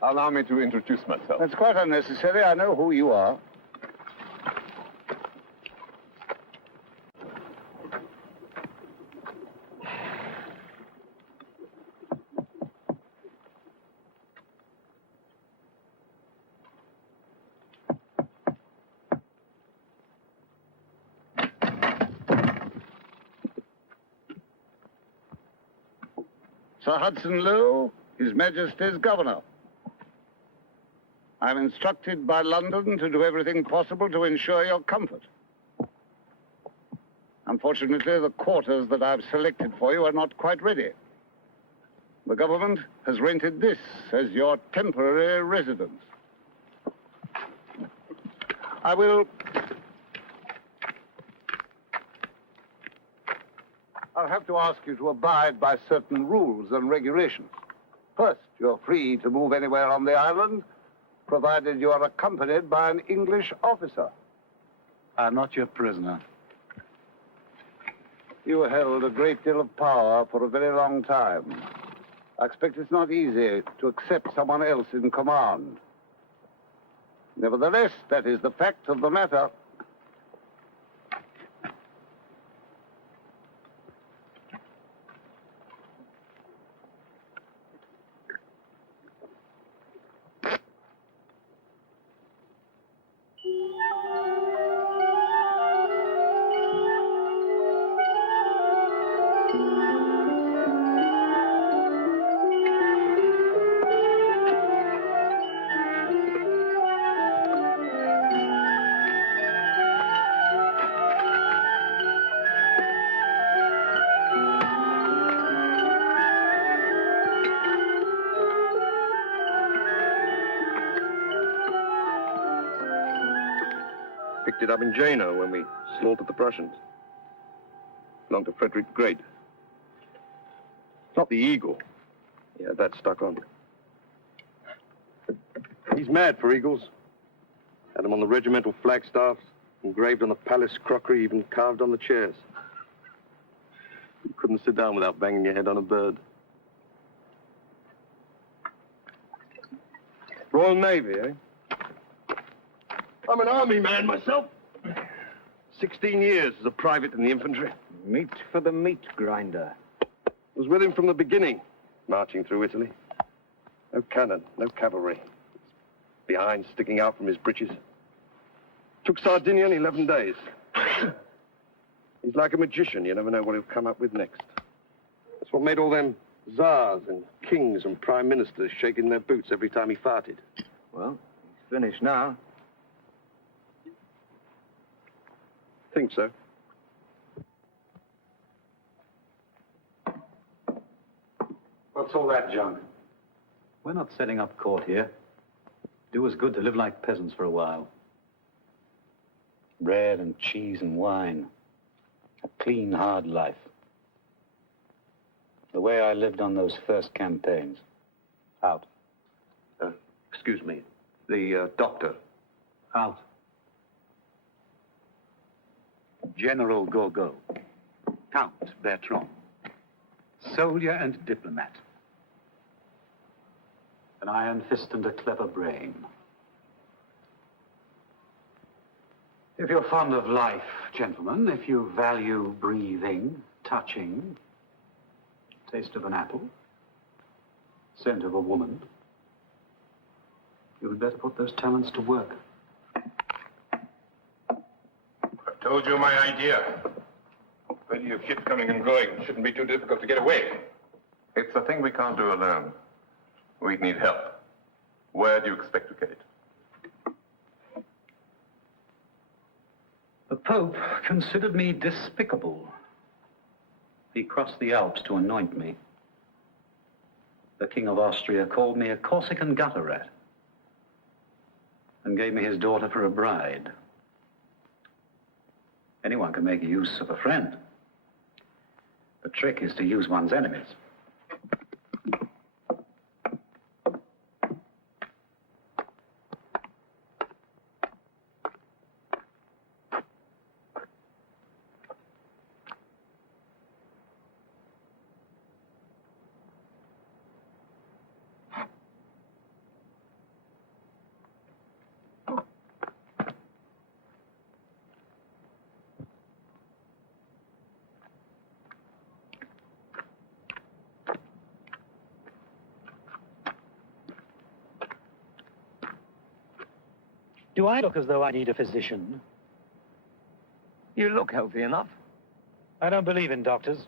Allow me to introduce myself. That's quite unnecessary. I know who you are. Sir Hudson Lowe, His Majesty's Governor. I'm instructed by London to do everything possible to ensure your comfort. Unfortunately, the quarters that I've selected for you are not quite ready. The government has rented this as your temporary residence. I'll have to ask you to abide by certain rules and regulations. First, you're free to move anywhere on the island, provided you are accompanied by an English officer. I'm not your prisoner. You held a great deal of power for a very long time. I expect it's not easy to accept someone else in command. Nevertheless, that is the fact of the matter. picked it up in Jena when we slaughtered the Prussians. Belonged to Frederick the Great. Not the eagle. Yeah, that stuck on. He's mad for eagles. Had them on the regimental flagstaffs, engraved on the palace crockery, even carved on the chairs. You couldn't sit down without banging your head on a bird. Royal Navy, eh? I'm an army man myself. 16 years as a private in the infantry. Meat for the meat grinder. Was with him from the beginning, marching through Italy. No cannon, no cavalry. Behind, sticking out from his breeches. Took Sardinia in 11 days. He's like a magician. You never know what he'll come up with next. That's what made all them czars and kings and prime ministers shake in their boots every time he farted. Well, he's finished now. Think so. What's all that junk? We're not setting up court here. Do us good to live like peasants for a while. Bread and cheese and wine. A clean, hard life. The way I lived on those first campaigns. Out. Excuse me. The doctor. Out. General Gogo. Count Bertrand. Soldier and diplomat. An iron fist and a clever brain. If you're fond of life, gentlemen, if you value breathing, touching, taste of an apple, scent of a woman, you had better put those talents to work. I've told you my idea. Plenty of ships coming and going. Shouldn't be too difficult to get away. It's a thing we can't do alone. We'd need help. Where do you expect to get it? The Pope considered me despicable. He crossed the Alps to anoint me. The King of Austria called me a Corsican gutter rat and gave me his daughter for a bride. Anyone can make use of a friend. The trick is to use one's enemies. Do I look as though I need a physician? You look healthy enough. I don't believe in doctors.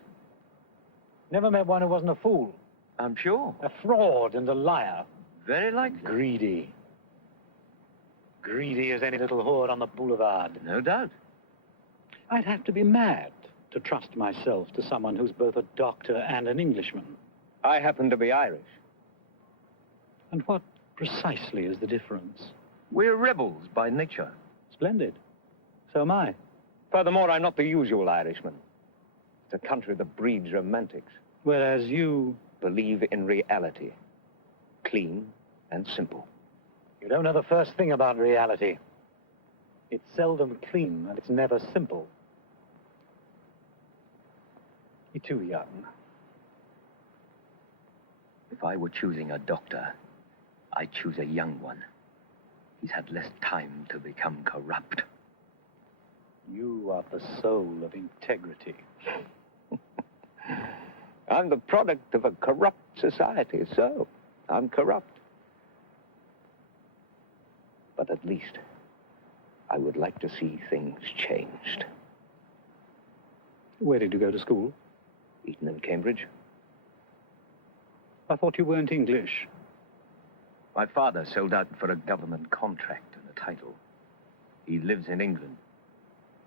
Never met one who wasn't a fool. I'm sure. A fraud and a liar. Very likely. Greedy. Greedy as any little whore on the boulevard. No doubt. I'd have to be mad to trust myself to someone who's both a doctor and an Englishman. I happen to be Irish. And what precisely is the difference? We're rebels by nature. Splendid. So am I. Furthermore, I'm not the usual Irishman. It's a country that breeds romantics. Whereas you... Believe in reality. Clean and simple. You don't know the first thing about reality. It's seldom clean and it's never simple. You're too young. If I were choosing a doctor, I'd choose a young one. He's had less time to become corrupt. You are the soul of integrity. I'm the product of a corrupt society, so I'm corrupt. But at least I would like to see things changed. Where did you go to school? Eton and Cambridge. I thought you weren't English. My father sold out for a government contract and a title. He lives in England.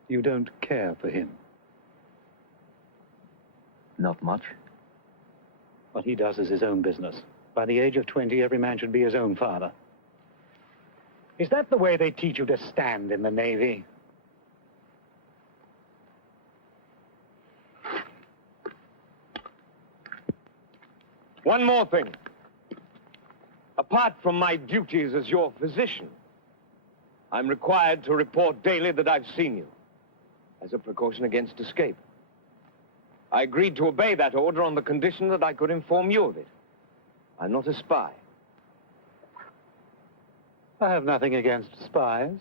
You don't care for him. Not much. What he does is his own business. By the age of 20, every man should be his own father. Is that the way they teach you to stand in the Navy? One more thing. Apart from my duties as your physician, I'm required to report daily that I've seen you, as a precaution against escape. I agreed to obey that order on the condition that I could inform you of it. I'm not a spy. I have nothing against spies.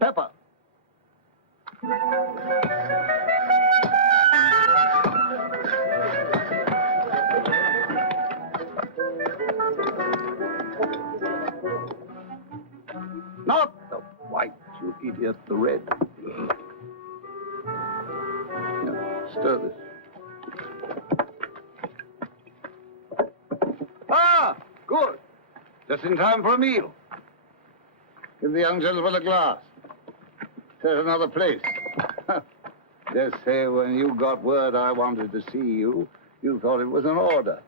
Pepper. Not the white, you idiot, the red. Now, stir this. Ah, good. Just in time for a meal. Give the young gentleman a glass. There's another place. Just say when you got word I wanted to see you, you thought it was an order.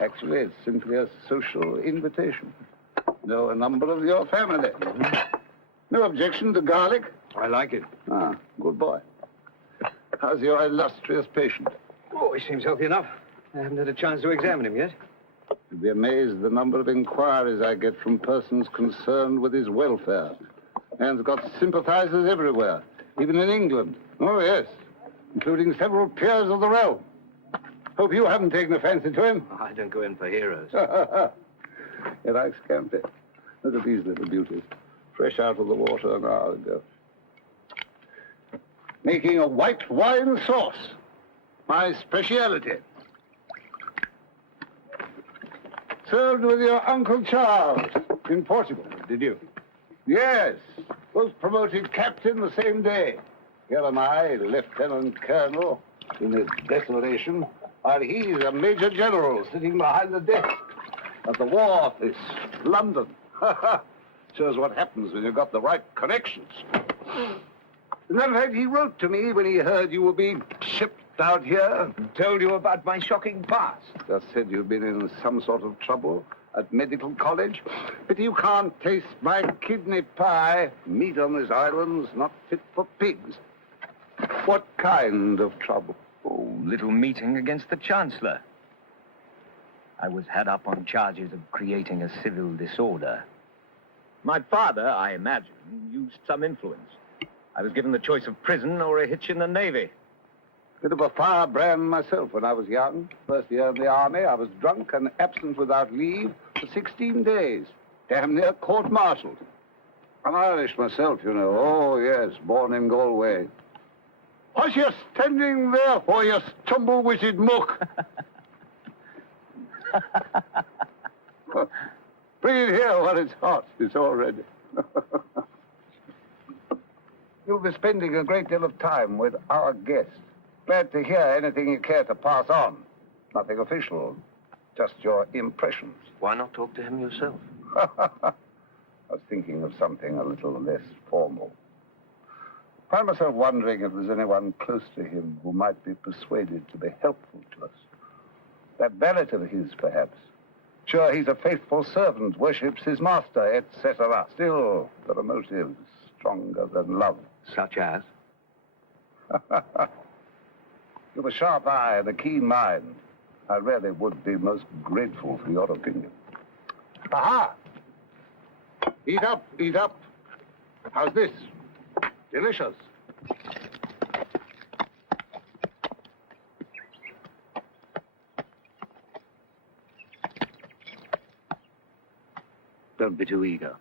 Actually, it's simply a social invitation. Know a number of your family. No objection to garlic? I like it. Ah, good boy. How's your illustrious patient? Oh, he seems healthy enough. I haven't had a chance to examine him yet. You'd be amazed at the number of inquiries I get from persons concerned with his welfare. Man's got sympathizers everywhere, even in England. Oh, yes, including several peers of the realm. Hope you haven't taken a fancy to him. I don't go in for heroes. He likes camping. Look at these little beauties. Fresh out of the water an hour ago. Making a white wine sauce. My speciality. Served with your Uncle Charles in Portugal. Did you? Yes. Was promoted captain the same day. Here am I, lieutenant colonel, in this desolation, while he's a major general sitting behind the desk at the War Office, London. Shows what happens when you've got the right connections. As a matter of fact, he wrote to me when he heard you were being shipped out here. Told you about my shocking past. Just said you'd been in some sort of trouble at medical college. But you can't taste my kidney pie. Meat on this island's not fit for pigs. What kind of trouble? Oh, little meeting against the Chancellor. I was had up on charges of creating a civil disorder. My father, I imagine, used some influence. I was given the choice of prison or a hitch in the Navy. Bit of a firebrand myself when I was young. First year in the army, I was drunk and absent without leave for 16 days. Damn near court-martialed. I'm Irish myself, you know. Oh, yes, born in Galway. What's you standing there for, you stumble-witted muck? Bring it here while it's hot. It's all ready. You'll be spending a great deal of time with our guest. Glad to hear anything you care to pass on. Nothing official, just your impressions. Why not talk to him yourself? I was thinking of something a little less formal. Find myself wondering if there's anyone close to him who might be persuaded to be helpful to us. That valet of his, perhaps. Sure, he's a faithful servant, worships his master, etc. Still, there are motives stronger than love. Such as? You've a sharp eye and a keen mind. I really would be most grateful for your opinion. Aha! Eat up, eat up. How's this? Delicious. Don't be too eager.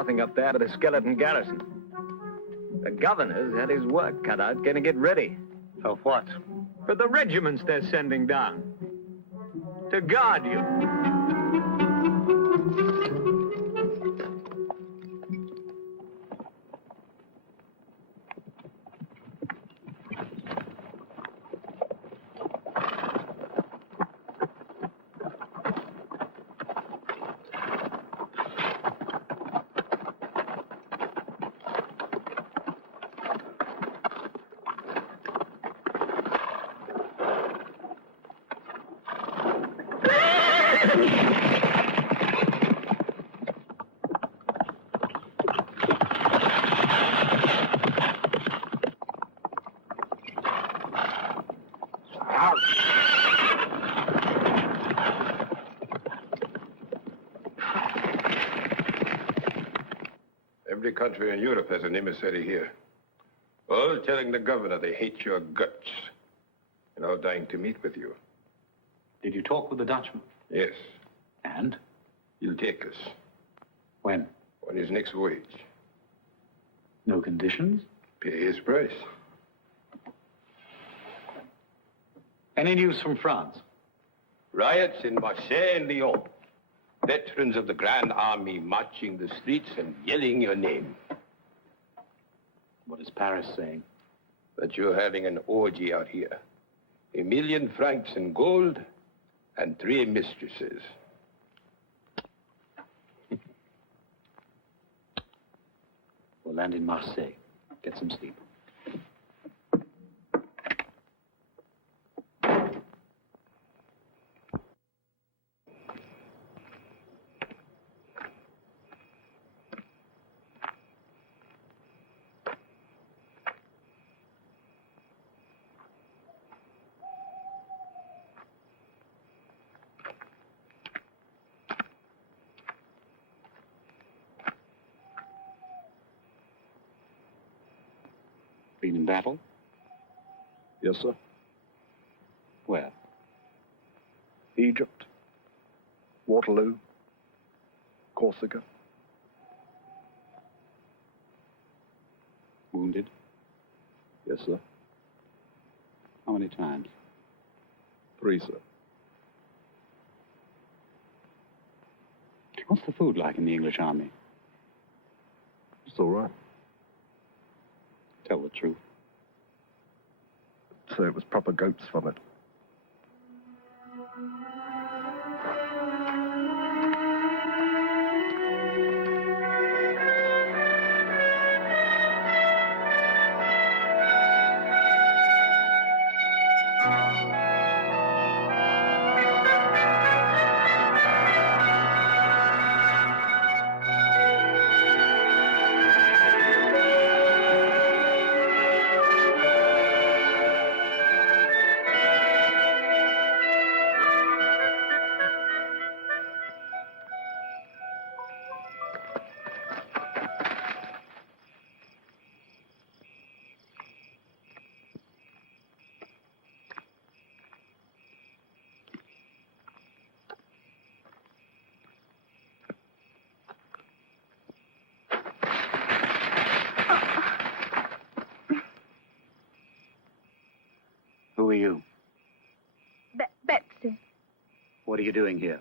nothing up there but a skeleton garrison. The governor's had his work cut out getting it ready. For what? For the regiments they're sending down. To guard you. Every country in Europe has an emissary here. All telling the governor they hate your guts. And all dying to meet with you. Did you talk with the Dutchman? Yes. And? He'll take us. When? On his next voyage. No conditions? Pay his price. Any news from France? Riots in Marseille and Lyon. Veterans of the Grand Army marching the streets and yelling your name. What is Paris saying? That you're having an orgy out here. 1,000,000 francs in gold and 3 mistresses. We'll land in Marseille. Get some sleep. Been in battle? Yes, sir. Where? Egypt, Waterloo, Corsica. Wounded? Yes, sir. How many times? 3, sir. What's the food like in the English army? It's all right. Tell the truth. So it was proper goat's vomit. Who are you? Betsy. What are you doing here?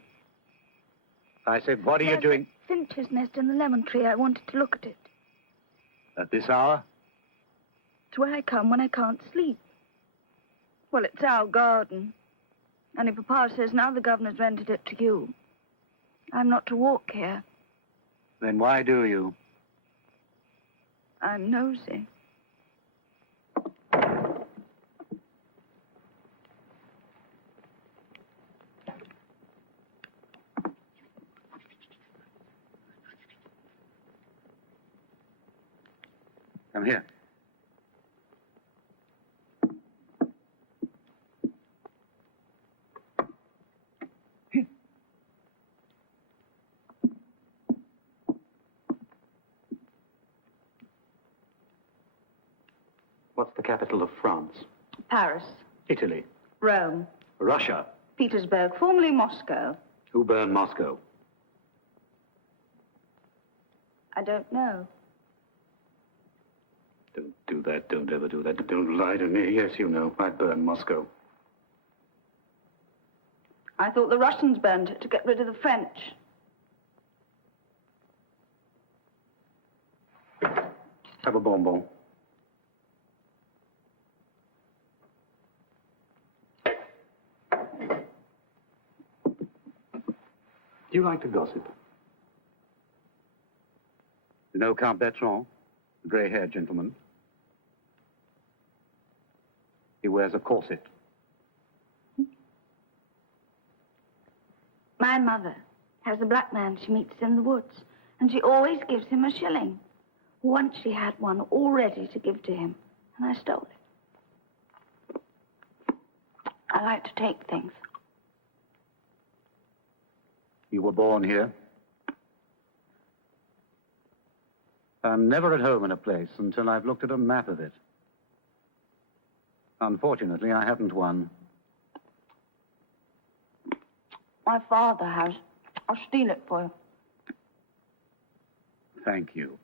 I said, what are you doing? Finch's nest in the lemon tree. I wanted to look at it. At this hour? It's where I come when I can't sleep. Well, it's our garden. Only Papa says now the governor's rented it to you. I'm not to walk here. Then why do you? I'm nosy. Come here. What's the capital of France? Paris. Italy. Rome. Russia. Petersburg, formerly Moscow. Who burned Moscow? I don't know. Don't do that. Don't ever do that. Don't lie to me. Yes, you know. I burned Moscow. I thought the Russians burned it to get rid of the French. Have a bonbon. Do you like to gossip? You know Count Bertrand, the grey-haired gentleman? He wears a corset. My mother has a black man she meets in the woods, and she always gives him a shilling. Once she had one all ready to give to him, and I stole it. I like to take things. You were born here? I'm never at home in a place until I've looked at a map of it. Unfortunately, I haven't one. My father has. I'll steal it for you. Thank you.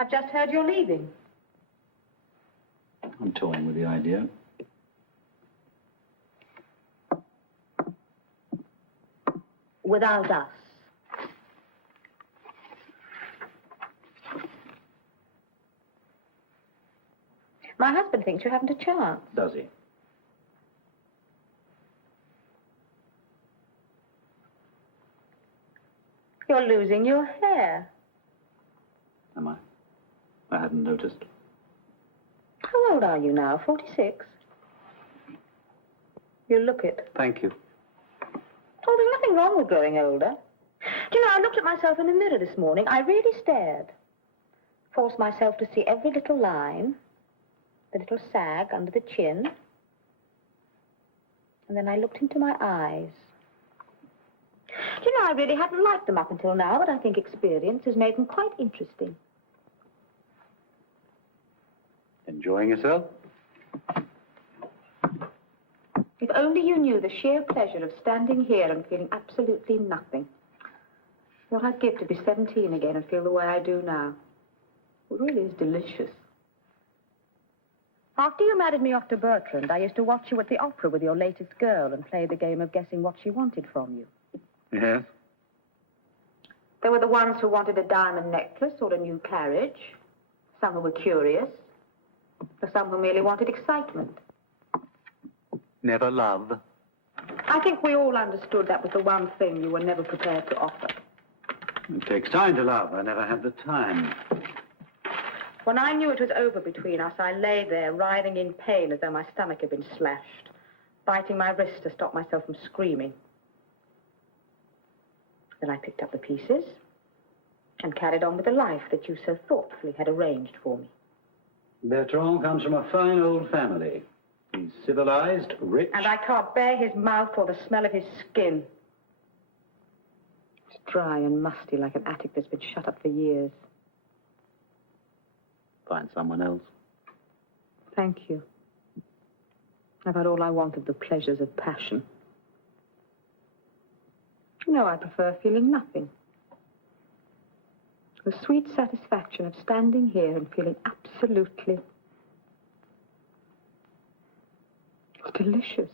I've just heard you're leaving. I'm toying with the idea. Without us. My husband thinks you haven't a chance. Does he? You're losing your hair. Am I? I hadn't noticed. How old are you now? 46? You look it. Thank you. Oh, there's nothing wrong with growing older. Do you know, I looked at myself in the mirror this morning. I really stared. Forced myself to see every little line, the little sag under the chin. And then I looked into my eyes. Do you know, I really hadn't liked them up until now, but I think experience has made them quite interesting. Enjoying yourself? If only you knew the sheer pleasure of standing here and feeling absolutely nothing. What I'd give to be 17 again and feel the way I do now. It really is delicious. After you married me off to Bertrand, I used to watch you at the opera with your latest girl and play the game of guessing what she wanted from you. Yes. There were the ones who wanted a diamond necklace or a new carriage. Some who were curious. For some who merely wanted excitement. Never love? I think we all understood that was the one thing you were never prepared to offer. It takes time to love. I never had the time. When I knew it was over between us, I lay there, writhing in pain as though my stomach had been slashed, biting my wrist to stop myself from screaming. Then I picked up the pieces and carried on with the life that you so thoughtfully had arranged for me. Bertrand comes from a fine old family. He's civilized, rich. And I can't bear his mouth or the smell of his skin. It's dry and musty like an attic that's been shut up for years. Find someone else. Thank you. I've had all I want of the pleasures of passion. You know, I prefer feeling nothing. The sweet satisfaction of standing here and feeling absolutely... It's delicious.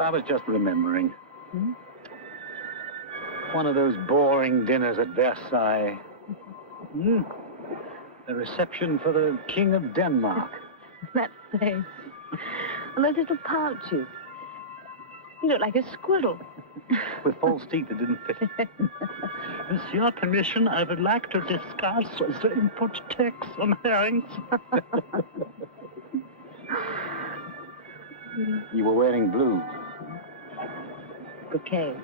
I was just remembering. Hmm? One of those boring dinners at Versailles. Hmm? The reception for the King of Denmark. That face. And those little pouches. You look like a squirrel. With false teeth that didn't fit. With your permission, I would like to discuss the input tax on herrings. You were wearing blue. Brocade.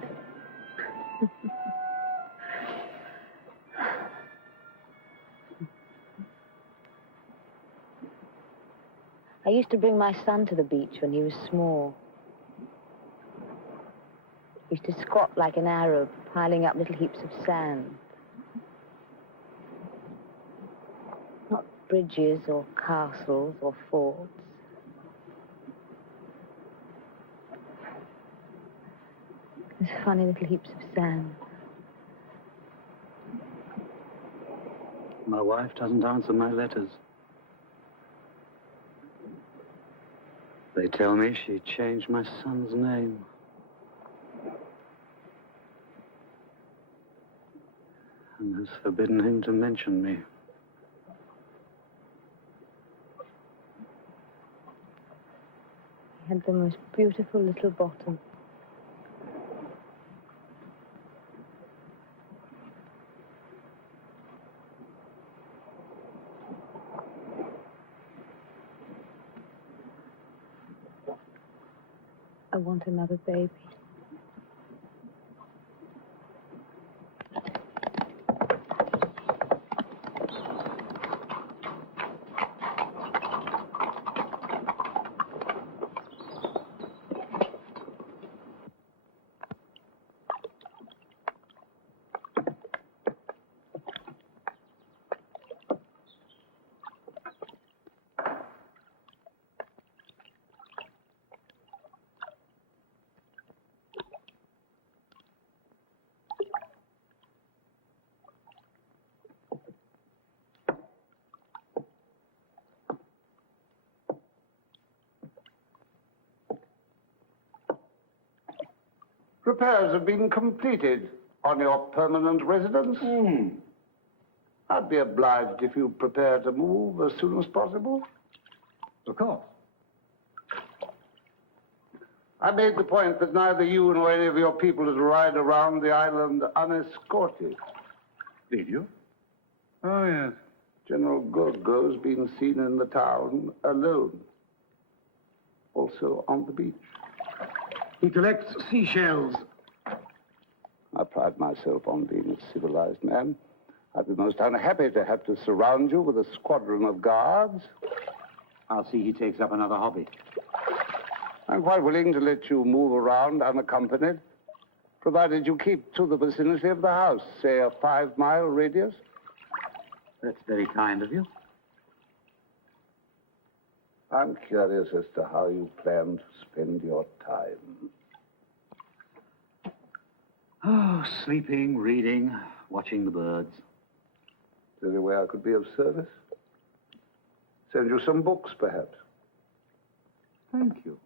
I used to bring my son to the beach when he was small. He used to squat like an Arab, piling up little heaps of sand. Not bridges or castles or forts. These funny little heaps of sand. My wife doesn't answer my letters. They tell me she changed my son's name. And has forbidden him to mention me. He had the most beautiful little bottom. I want another baby. Repairs have been completed on your permanent residence. I'd be obliged if you prepare to move as soon as possible. Of course. I made the point that neither you nor any of your people is to ride around the island unescorted. Did you? Oh, yes. General Gorgo's been seen in the town alone. Also on the beach. He collects seashells. I pride myself on being a civilized man. I'd be most unhappy to have to surround you with a squadron of guards. I'll see he takes up another hobby. I'm quite willing to let you move around unaccompanied, provided you keep to the vicinity of the house, say a 5-mile radius. That's very kind of you. I'm curious as to how you plan to spend your time. Oh, sleeping, reading, watching the birds. Is there any way I could be of service? Send you some books, perhaps. Thank you.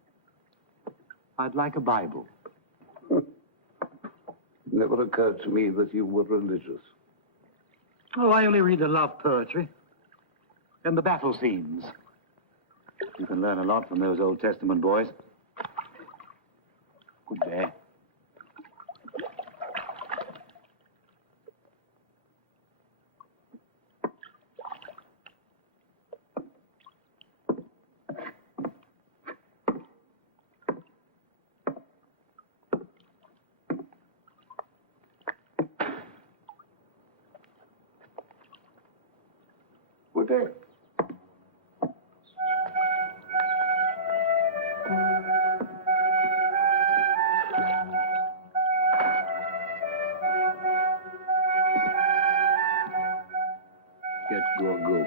I'd like a Bible. It never occurred to me that you were religious. Oh, I only read the love poetry and the battle scenes. You can learn a lot from those Old Testament boys. Good day. Good day. Get Gorgo.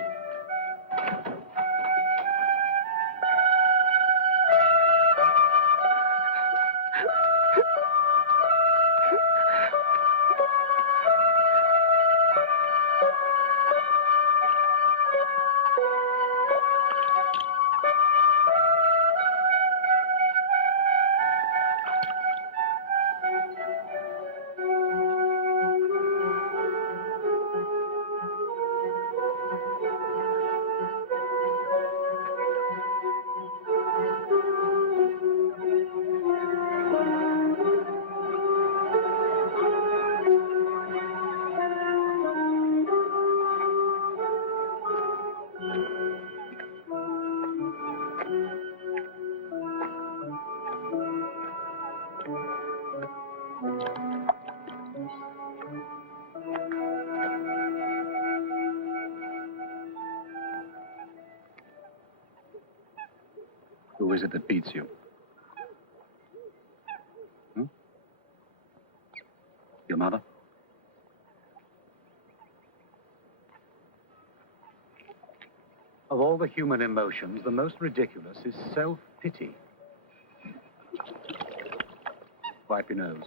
Who is it that beats you? Your mother? Of all the human emotions, the most ridiculous is self-pity. Wipe your nose.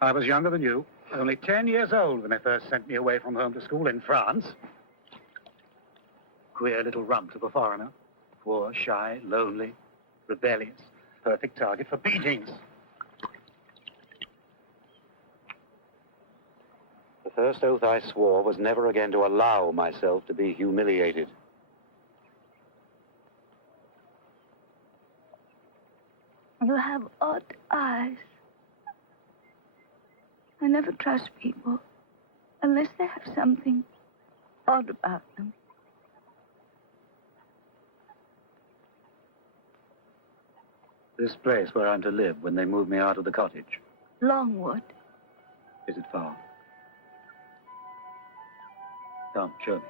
I was younger than you, only 10 years old when they first sent me away from home to school in France. Queer little rump of a foreigner. Poor, shy, lonely, rebellious. Perfect target for beatings. The first oath I swore was never again to allow myself to be humiliated. You have odd eyes. I never trust people unless they have something odd about them. This place where I'm to live when they move me out of the cottage. Longwood. Is it far? Come, show me.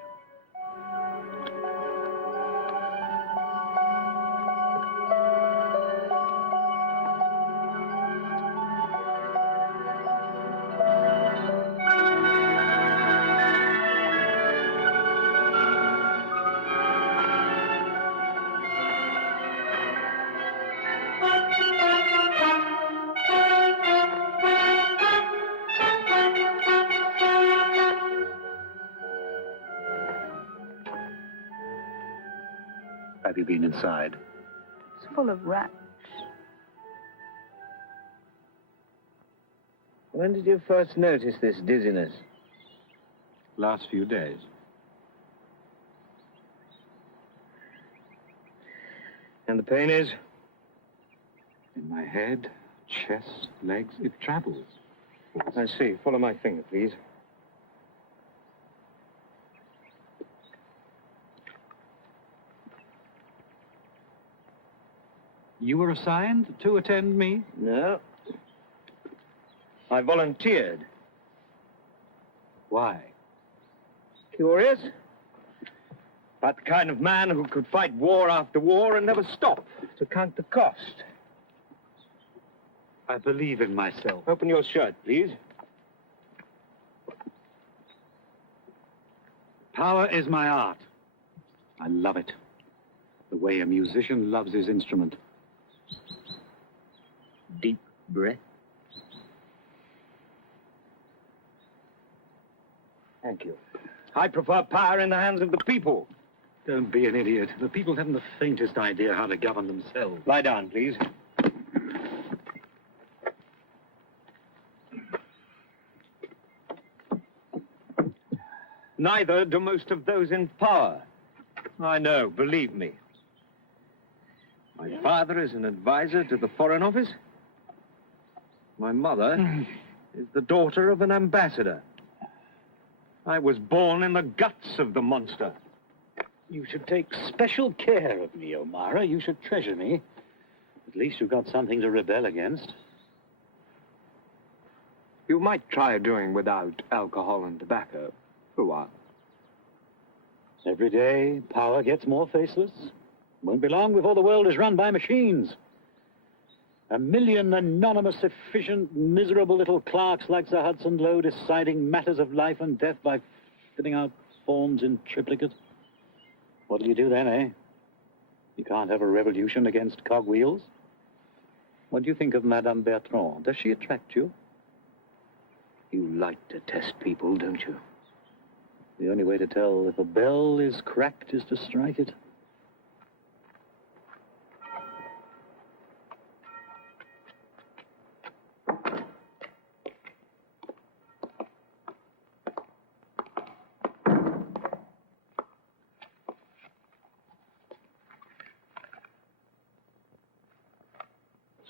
Have you been inside? It's full of rats. When did you first notice this dizziness? Last few days. And the pain is? In my head, chest, legs, it travels. I see. Follow my finger, please. You were assigned to attend me? No. I volunteered. Why? Curious? About the kind of man who could fight war after war and never stop to count the cost. I believe in myself. Open your shirt, please. Power is my art. I love it. The way a musician loves his instrument. Deep breath. Thank you. I prefer power in the hands of the people. Don't be an idiot. The people haven't the faintest idea how to govern themselves. Lie down, please. Neither do most of those in power. I know, believe me. My father is an advisor to the Foreign Office. My mother is the daughter of an ambassador. I was born in the guts of the monster. You should take special care of me, O'Mara. You should treasure me. At least you've got something to rebel against. You might try doing without alcohol and tobacco for a while. Every day, power gets more faceless. Won't be long before the world is run by machines. 1 million anonymous, efficient, miserable little clerks like Sir Hudson Lowe deciding matters of life and death by filling out forms in triplicate. What'll you do then, eh? You can't have a revolution against cogwheels. What do you think of Madame Bertrand? Does she attract you? You like to test people, don't you? The only way to tell if a bell is cracked is to strike it.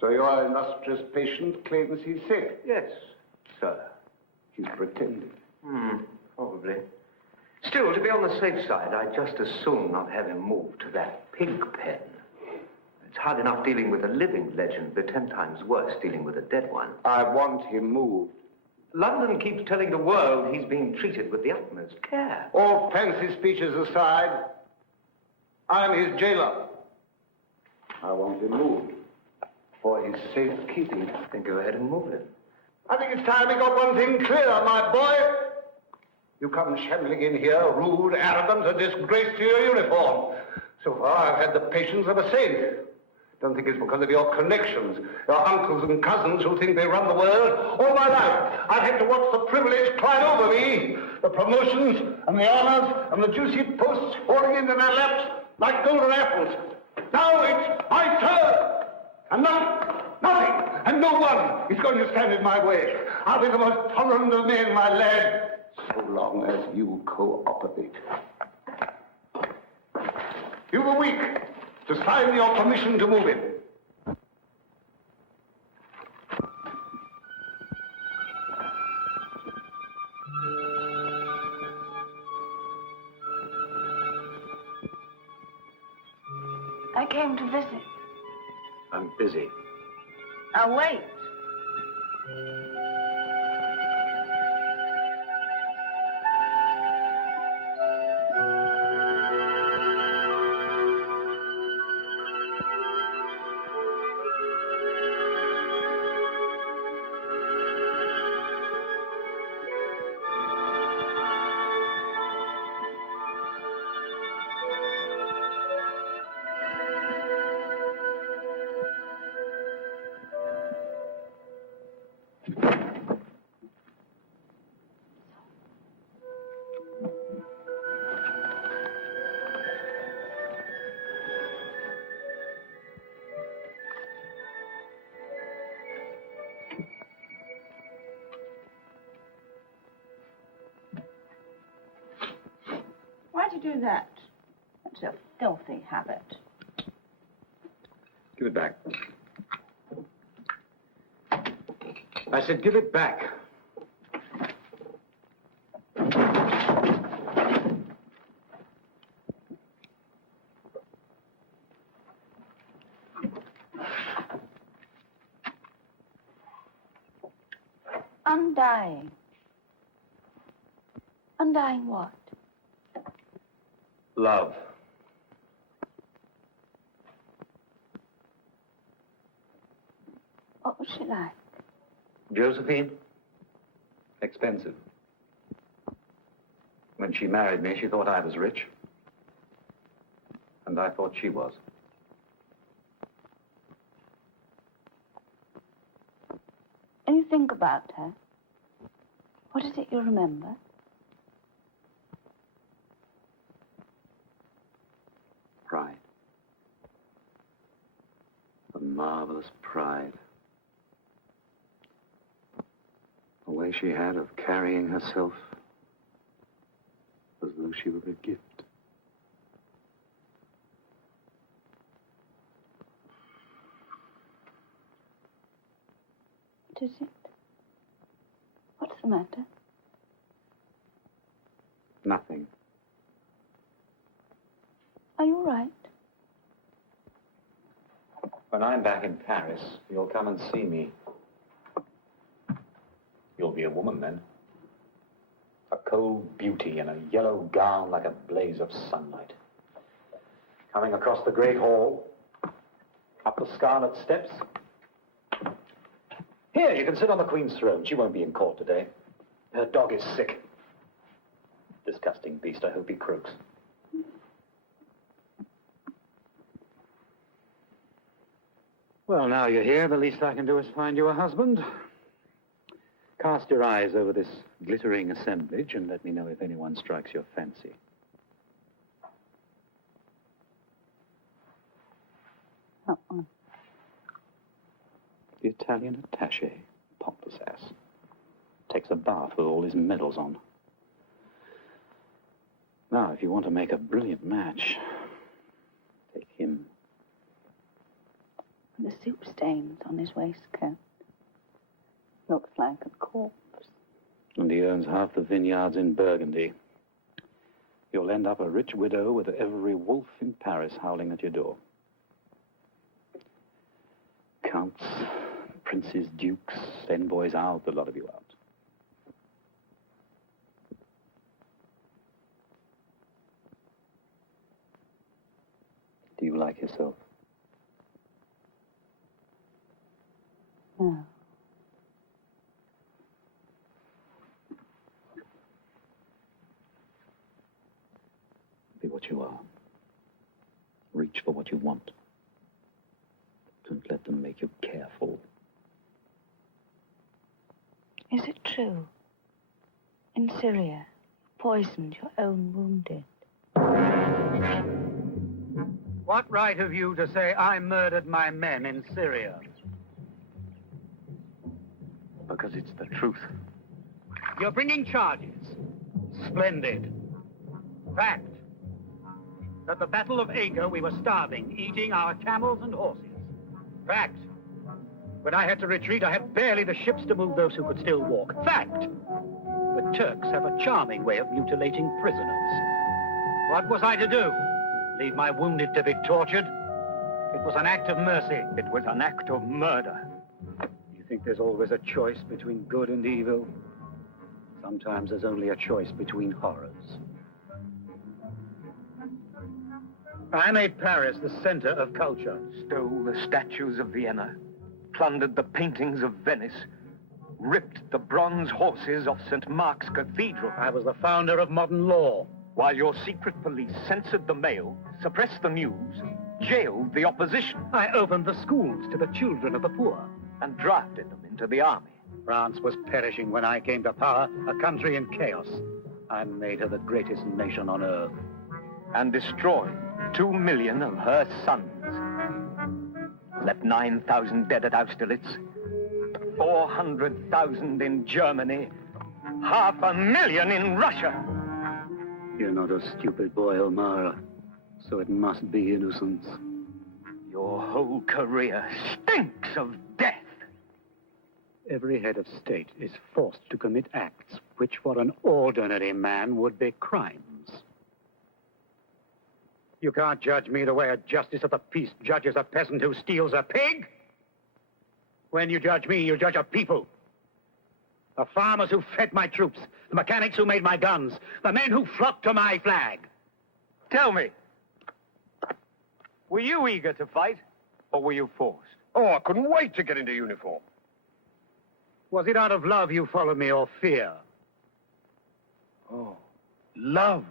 So your illustrious patient claims he's sick? Yes, sir. He's pretending. Probably. Still, to be on the safe side, I'd just as soon not have him moved to that pig pen. It's hard enough dealing with a living legend, but 10 times worse dealing with a dead one. I want him moved. London keeps telling the world he's being treated with the utmost care. All fancy speeches aside, I'm his jailer. I want him moved for his safekeeping. Then go ahead and move him. I think it's time we got one thing clear, my boy. You come shambling in here, rude, arrogant, a disgrace to your uniform. So far, I've had the patience of a saint. Don't think it's because of your connections, your uncles and cousins who think they run the world. All my life, I've had to watch the privilege climb over me, the promotions and the honors and the juicy posts falling into their laps like golden apples. Now it's my turn. And nothing, and no one is going to stand in my way. I'll be the most tolerant of men, my lad, so long as you cooperate. You've a week to sign your permission to move him. I came to visit. I'm busy. I'll wait. Why'd you do that? That's a filthy habit. Give it back. I said give it back. Undying. Undying what? Love. What was she like? Josephine? Expensive. When she married me, she thought I was rich. And I thought she was. When you think about her, what is it you remember? Pride. A marvelous pride. The way she had of carrying herself as though she were a gift. What is it? What's the matter? Nothing. Are you all right? When I'm back in Paris, you'll come and see me. You'll be a woman then. A cold beauty in a yellow gown like a blaze of sunlight. Coming across the great hall, up the scarlet steps. Here, you can sit on the Queen's throne. She won't be in court today. Her dog is sick. Disgusting beast. I hope he croaks. Well, now you're here, the least I can do is find you a husband. Cast your eyes over this glittering assemblage and let me know if anyone strikes your fancy. Uh-uh. The Italian attaché, pompous ass. Takes a bath with all his medals on. Now, if you want to make a brilliant match, take him. The soup stains on his waistcoat. Looks like a corpse. And he owns half the vineyards in Burgundy. You'll end up a rich widow with every wolf in Paris howling at your door. Counts, princes, dukes, envoys out, the lot of you out. you like yourself? No. Be what you are. Reach for what you want. Don't let them make you careful. Is it true? In Syria, you poisoned your own wounded. What right have you to say I murdered my men in Syria? Because it's the truth. You're bringing charges. Splendid. Fact. At the Battle of Acre, we were starving, eating our camels and horses. Fact. When I had to retreat, I had barely the ships to move those who could still walk. Fact. The Turks have a charming way of mutilating prisoners. What was I to do? Leave my wounded to be tortured? It was an act of mercy. It was an act of murder. You think there's always a choice between good and evil? Sometimes there's only a choice between horrors. I made Paris the center of culture. Stole the statues of Vienna, plundered the paintings of Venice, ripped the bronze horses of St. Mark's Cathedral. I was the founder of modern law. While your secret police censored the mail, suppressed the news, jailed the opposition. I opened the schools to the children of the poor. And drafted them into the army. France was perishing when I came to power, a country in chaos. I made her the greatest nation on earth. And destroyed 2 million of her sons. Left 9,000 dead at Austerlitz, 400,000 in Germany, 500,000 in Russia. You're not a stupid boy, Omar, so it must be innocence. Your whole career stinks of death. Every head of state is forced to commit acts which for an ordinary man would be crimes. You can't judge me the way a justice of the peace judges a peasant who steals a pig. When you judge me, you judge a people. The farmers who fed my troops, the mechanics who made my guns, the men who flocked to my flag. Tell me, were you eager to fight, or were you forced? Oh, I couldn't wait to get into uniform. Was it out of love you followed me, or fear? Oh, love.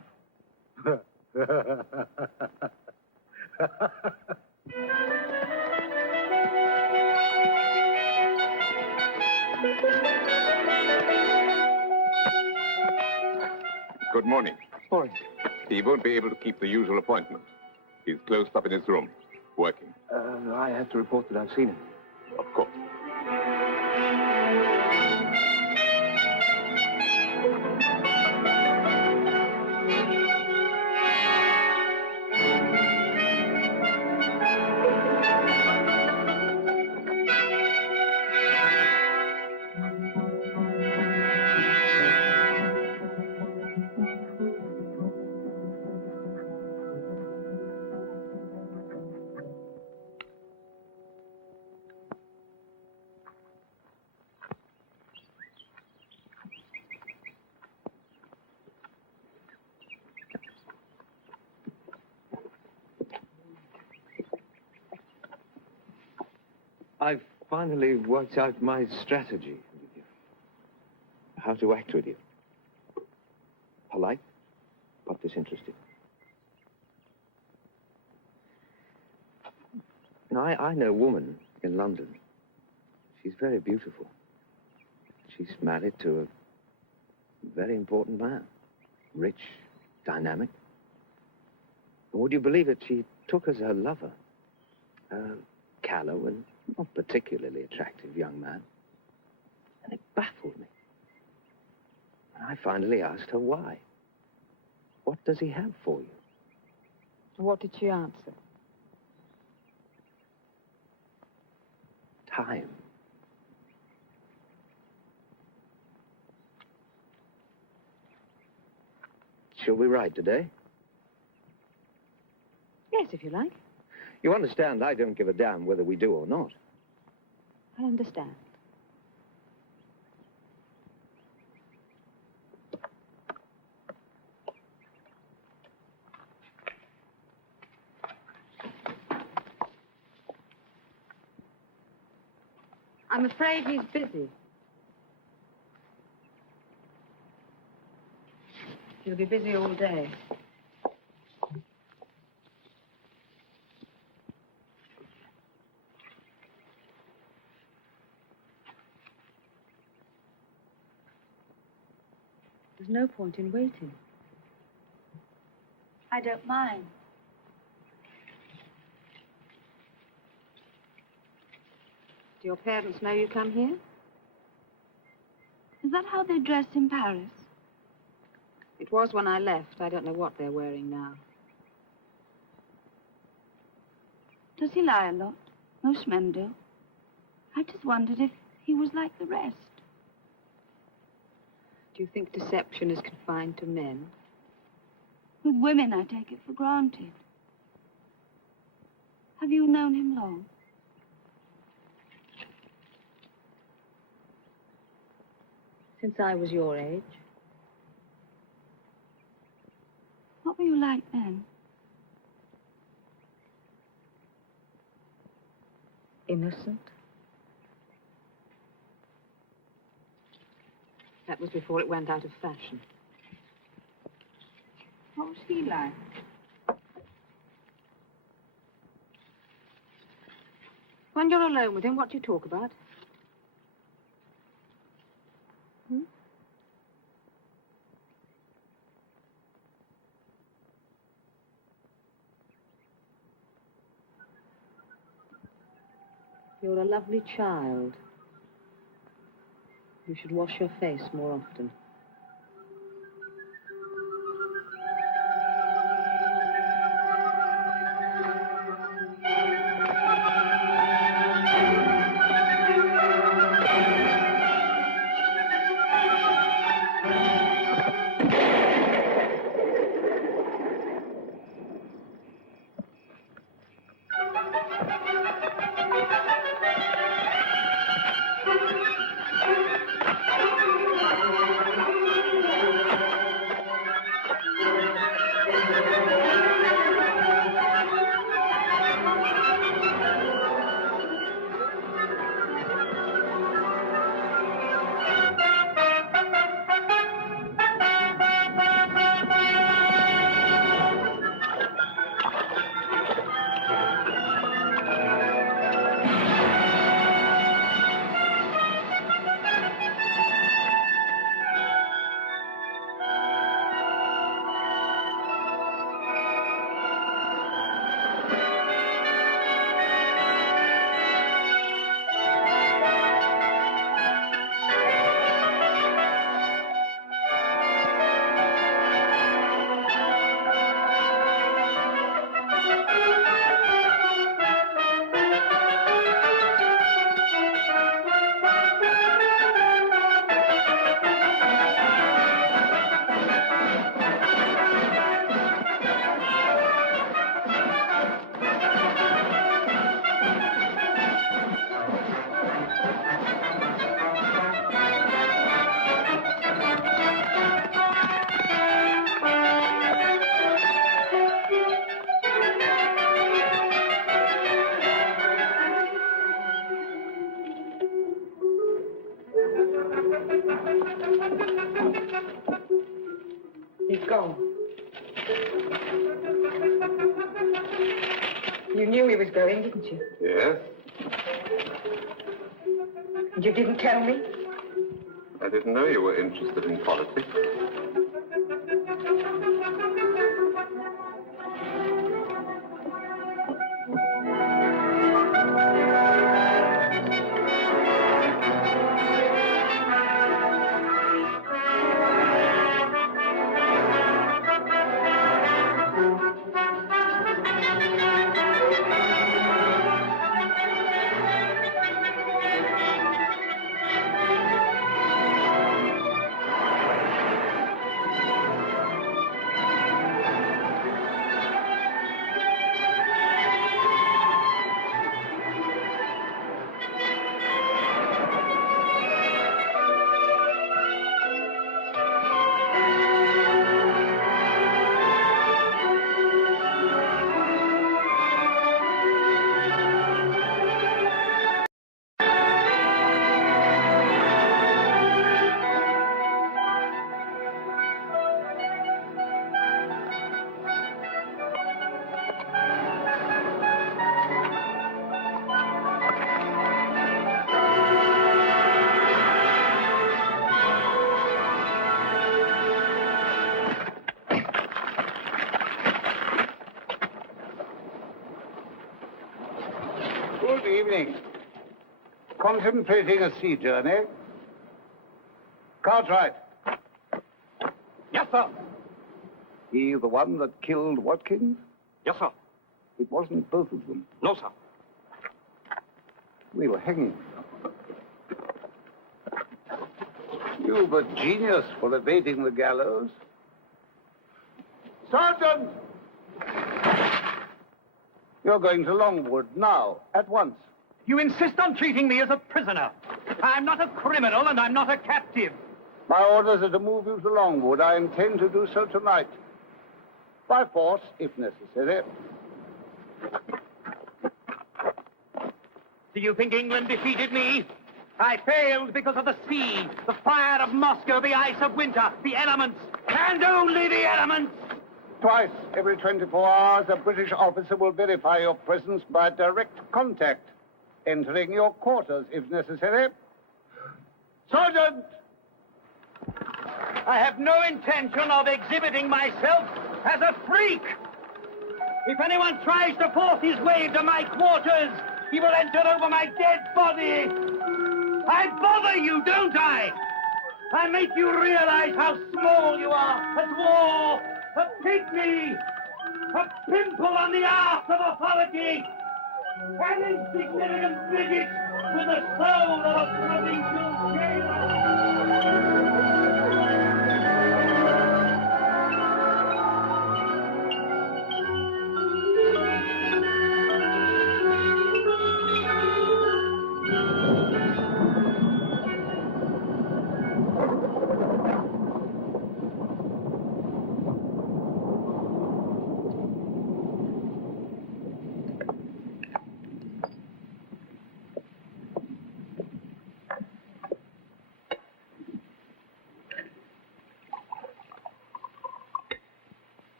Good morning. Morning. He won't be able to keep the usual appointment. He's closed up in his room, working. I have to report that I've seen him. Of course. I've finally worked out my strategy with you. How to act with you. Polite, but disinterested. Now, I know a woman in London. She's very beautiful. She's married to a very important man. Rich, dynamic. And would you believe it, she took as her lover a callow and not particularly attractive young man. And it baffled me. And I finally asked her why. What does he have for you? What did she answer? Time. Shall we ride today? Yes, if you like. You understand, I don't give a damn whether we do or not. I understand. I'm afraid he's busy. He'll be busy all day. There's no point in waiting. I don't mind. Do your parents know you come here? Is that how they dress in Paris? It was when I left. I don't know what they're wearing now. Does he lie a lot? Most men do. I just wondered if he was like the rest. Do you think deception is confined to men? With women, I take it for granted. Have you known him long? Since I was your age. What were you like then? Innocent. That was before it went out of fashion. What was he like? When you're alone with him, what do you talk about? You're a lovely child. You should wash your face more often. He's gone. You knew he was going, didn't you? Yes? And you didn't tell me? I didn't know you were interested in politics. evening. Contemplating a sea journey. Cartwright. Yes, sir. He the one that killed Watkins? Yes, sir. It wasn't both of them. No, sir. We'll hang him. You've a genius for evading the gallows. Sergeant! You're going to Longwood now, at once. You insist on treating me as a prisoner. I'm not a criminal and I'm not a captive. My orders are to move you to Longwood. I intend to do so tonight. By force, if necessary. Do you think England defeated me? I failed because of the sea, the fire of Moscow, the ice of winter, the elements, and only the elements. Twice every 24 hours, a British officer will verify your presence by direct contact, entering your quarters if necessary. Sergeant! I have no intention of exhibiting myself as a freak. If anyone tries to force his way to my quarters, he will enter over my dead body. I bother you, don't I? I make you realize how small you are at war. A pygmy, a pimple on the arse of authority, an insignificant bigot with the soul of a provincial jailer.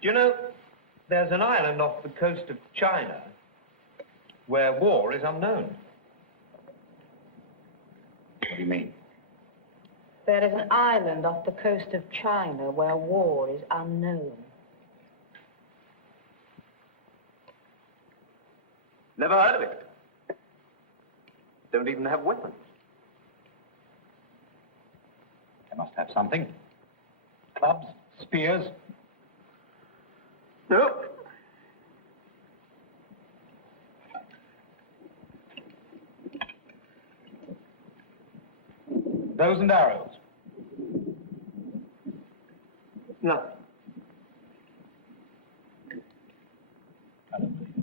Do you know, there's an island off the coast of China where war is unknown. What do you mean? There is an island off the coast of China where war is unknown. Never heard of it. Don't even have weapons. They must have something. Clubs, spears. No. Bows and arrows. Nothing. I don't believe it.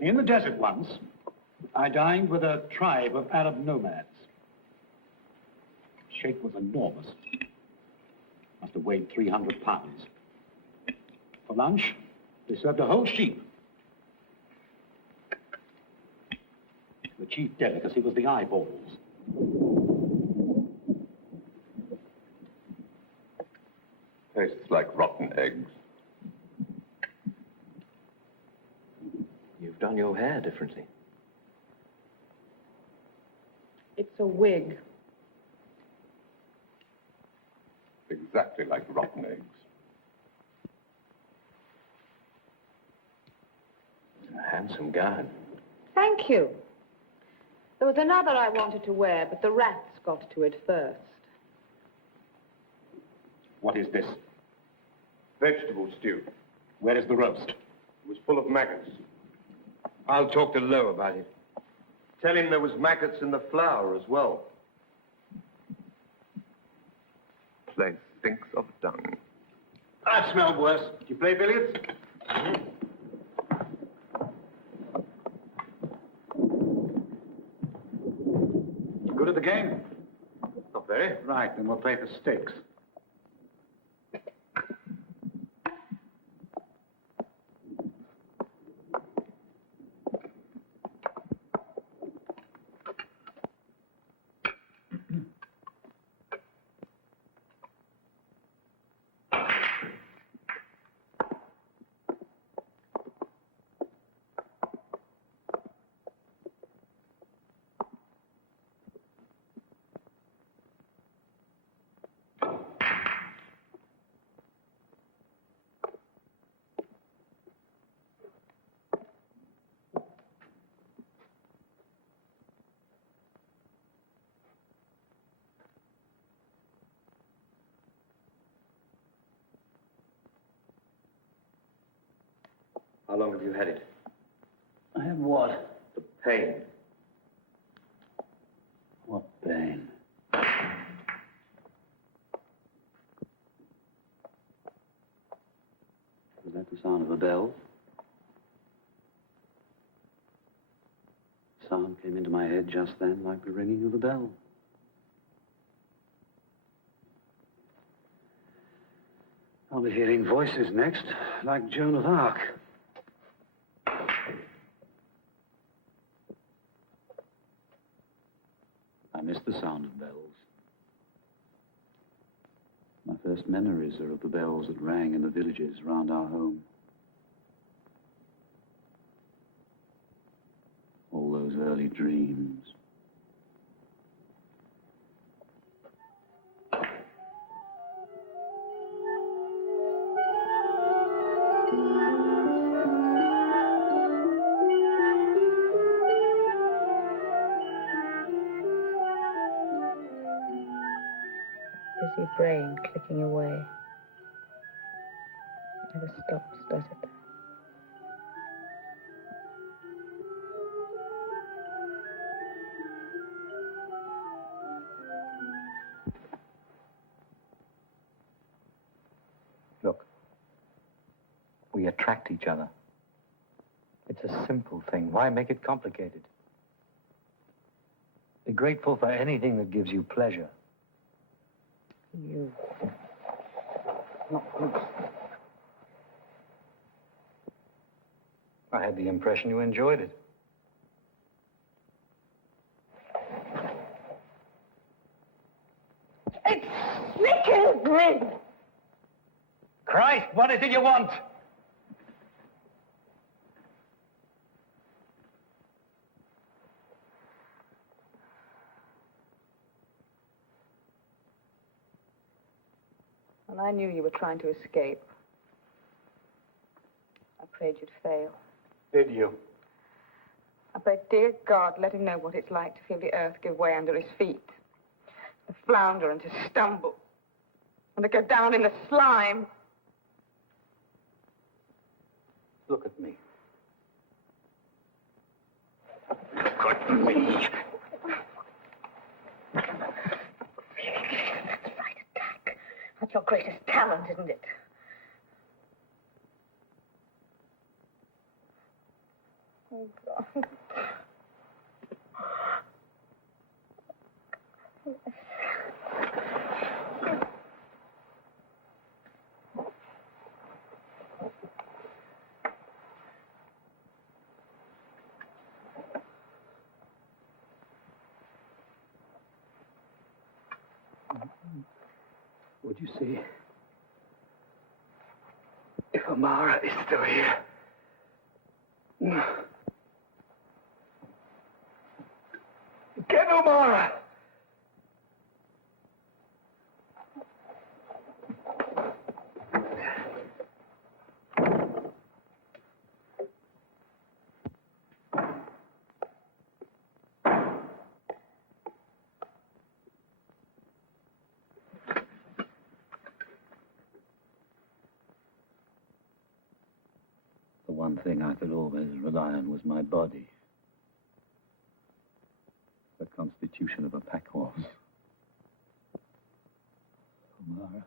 In the desert once, I dined with a tribe of Arab nomads. The sheikh was enormous. Must have weighed 300 pounds. For lunch, they served a whole sheep. The chief delicacy was the eyeballs. Tastes like rotten eggs. You've done your hair differently. It's a wig. Exactly like rotten eggs. A handsome gown. Thank you. There was another I wanted to wear, but the rats got to it first. What is this? Vegetable stew. Where is the roast? It was full of maggots. I'll talk to Lowe about it. Tell him there was maggots in the flour as well. Place stinks of dung. I've smelled worse. Do you play billiards? Good at the game? Not very. Right, then we'll play for stakes. How long have you had it? I have what? The pain. What pain? Was that the sound of a bell? Sound came into my head just then like the ringing of a bell. I'll be hearing voices next, like Joan of Arc. I miss the sound of bells. My first memories are of the bells that rang in the villages round our home. All those early dreams. Busy brain clicking away. It never stops, does it? Look, we attract each other. It's a simple thing. Why make it complicated? Be grateful for anything that gives you pleasure. You. Not good. I had the impression you enjoyed it. It's snickers! Christ, what is it you want? Well, I knew you were trying to escape. I prayed you'd fail. Did you? I prayed, dear God, let him know what it's like to feel the earth give way under his feet. To flounder and to stumble. And to go down in the slime. Look at me. Look at me. That's your greatest talent, isn't it? Oh, God. Would you see if Amara is still here? Get Amara! The one thing I could always rely on was my body. The constitution of a pack horse. Amara,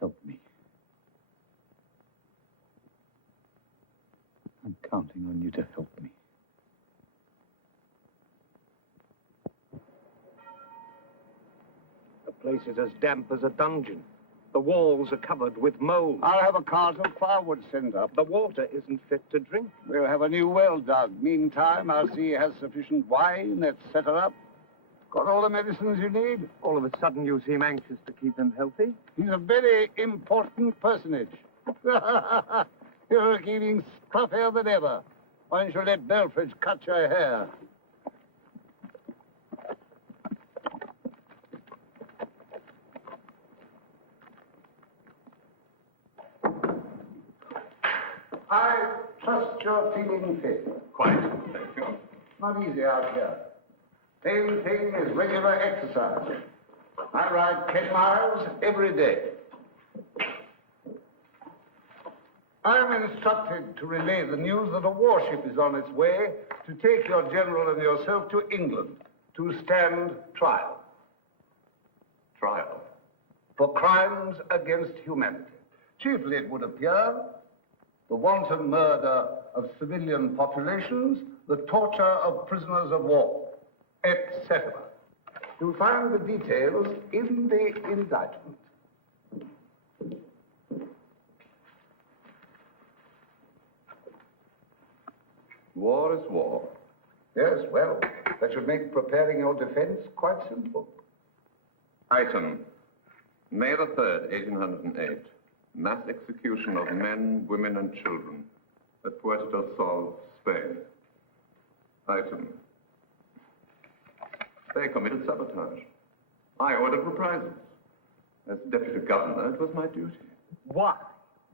help me. I'm counting on you to help me. The place is as damp as a dungeon. The walls are covered with mold. I'll have a cart of firewood sent up. The water isn't fit to drink. We'll have a new well dug. Meantime, I'll see he has sufficient wine, etc. up. Got all the medicines you need? All of a sudden, you seem anxious to keep him healthy. He's a very important personage. You're looking stuffier than ever. Why don't you let Belfridge cut your hair? I trust you're feeling fit. Quite, thank you. Not easy out here. Main thing is regular exercise. I ride 10 miles every day. I am instructed to relay the news that a warship is on its way to take your general and yourself to England to stand trial. Trial? For crimes against humanity. Chiefly, it would appear, the wanton murder of civilian populations, the torture of prisoners of war, etc. You'll find the details in the indictment. War is war. Yes, well, that should make preparing your defense quite simple. Item, May the 3rd, 1808. Mass execution of men, women, and children at Puerto del Sol, Spain. Item, they committed sabotage. I ordered reprisals. As deputy governor, it was my duty. Why?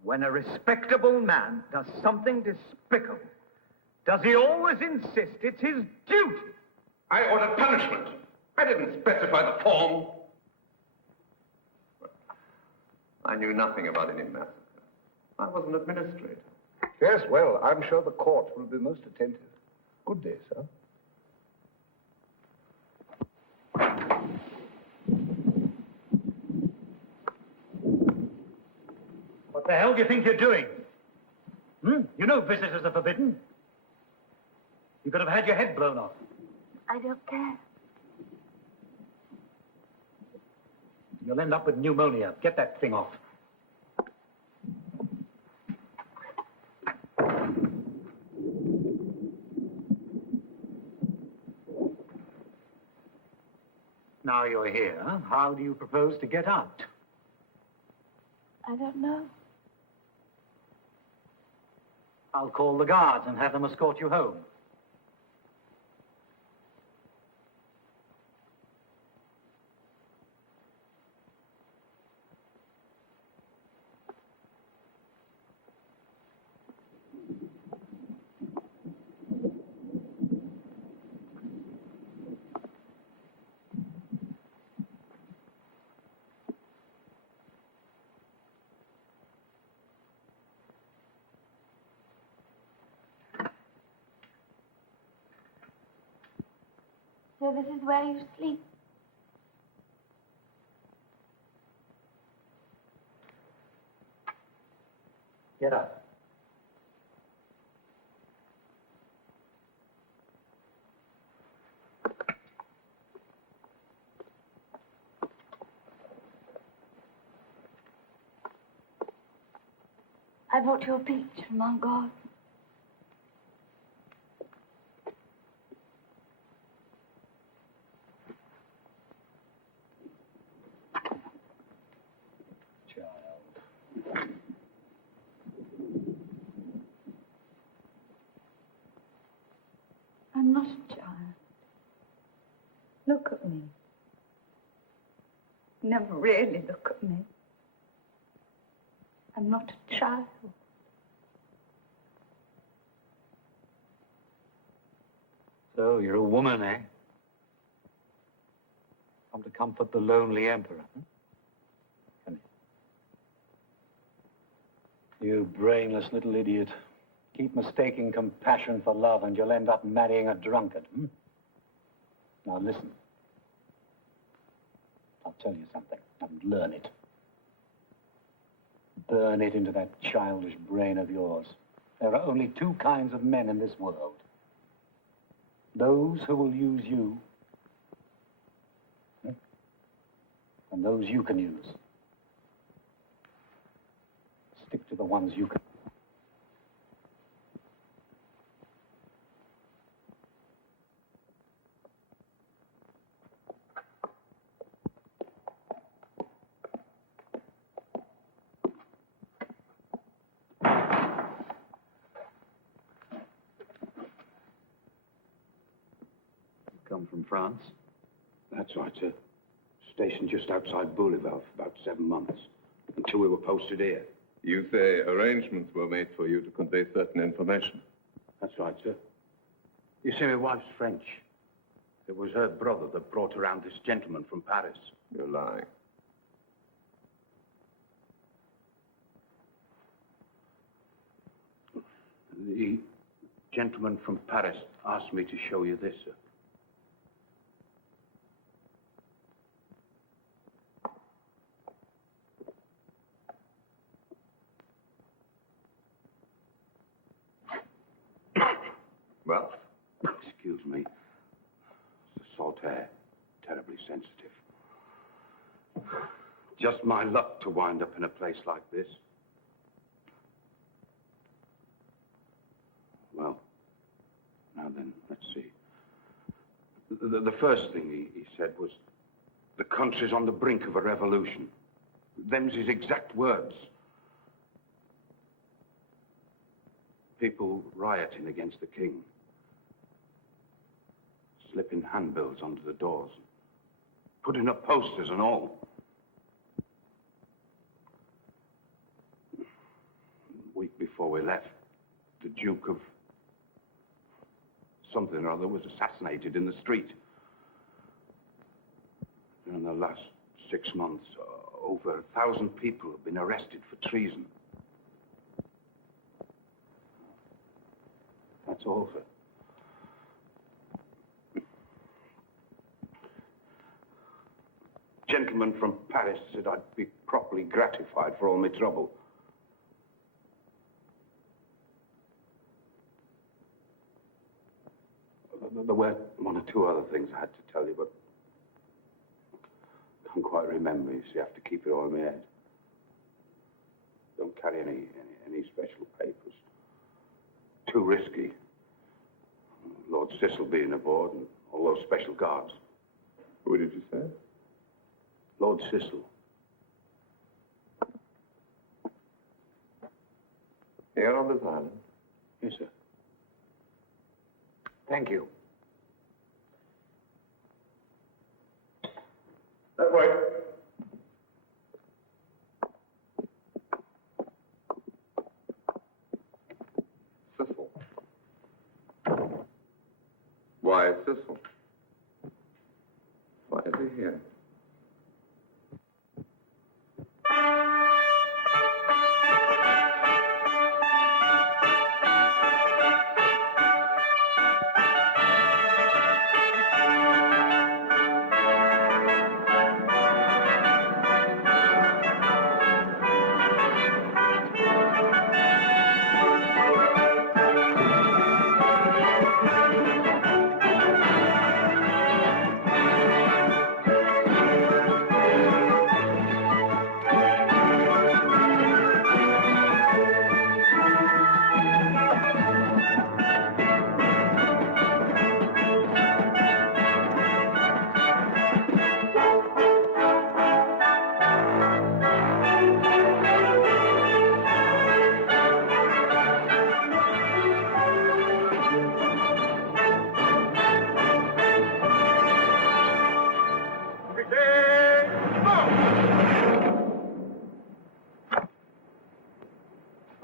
When a respectable man does something despicable, does he always insist it's his duty? I ordered punishment. I didn't specify the form. I knew nothing about any massacre. I was an administrator. Yes, well, I'm sure the court will be most attentive. Good day, sir. What the hell do you think you're doing? You know visitors are forbidden. You could have had your head blown off. I don't care. You'll end up with pneumonia. Get that thing off. Now you're here, how do you propose to get out? I don't know. I'll call the guards and have them escort you home. So this is where you sleep? Get up. I brought you a peach from our garden. I'm not a child. Look at me. Never really look at me. I'm not a child. So you're a woman, eh? Come to comfort the lonely emperor, huh? Come here. You brainless little idiot. Keep mistaking compassion for love and you'll end up marrying a drunkard. Now listen. I'll tell you something and learn it. Burn it into that childish brain of yours. There are only two kinds of men in this world. Those who will use you, and those you can use. Stick to the ones you can. Come from France? That's right, sir. Stationed just outside Bouleval for about 7 months, until we were posted here. You say arrangements were made for you to convey certain information. That's right, sir. You see, my wife's French. It was her brother that brought around this gentleman from Paris. You're lying. The gentleman from Paris asked me to show you this, sir. Well? Excuse me. It's the salt air. Terribly sensitive. Just my luck to wind up in a place like this. Well, now then, let's see. The first thing he said was, the country's on the brink of a revolution. Them's his exact words. People rioting against the king. Slipping handbills under the doors. Putting up posters and all. A week before we left, the Duke of something or other was assassinated in the street. In the last 6 months, over 1,000 people have been arrested for treason. That's all, sir. Gentleman from Paris said I'd be properly gratified for all my trouble. There were one or two other things I had to tell you, but I can't quite remember. You see, I have to keep it all in my head. Don't carry any special papers. Too risky. Lord Cecil being aboard and all those special guards. Who did you say? Lord Cecil. Here on this island? Yes, sir. Thank you. That way. Cecil. Why Cecil? Why is he here?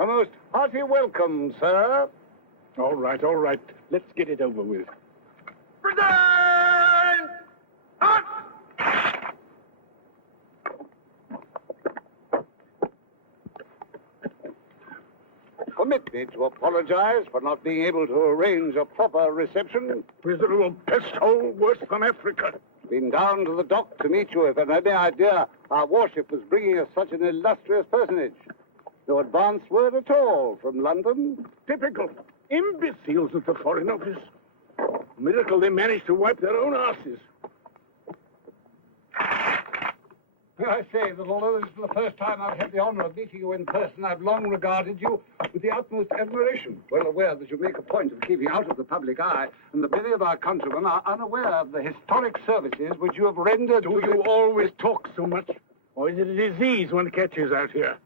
A most hearty welcome, sir. All right, all right. Let's get it over with. Permit me to apologize for not being able to arrange a proper reception. Miserable pest hole worse than Africa. Been down to the dock to meet you, if I had any idea our warship was bringing us such an illustrious personage. No advance word at all from London. Typical. Imbeciles at the Foreign Office. Miracle they managed to wipe their own asses. I say that although this is the first time I've had the honor of meeting you in person, I've long regarded you with the utmost admiration, well aware that you make a point of keeping out of the public eye, and that many of our countrymen are unaware of the historic services which you have rendered Do you always talk so much? Or is it a disease one catches out here?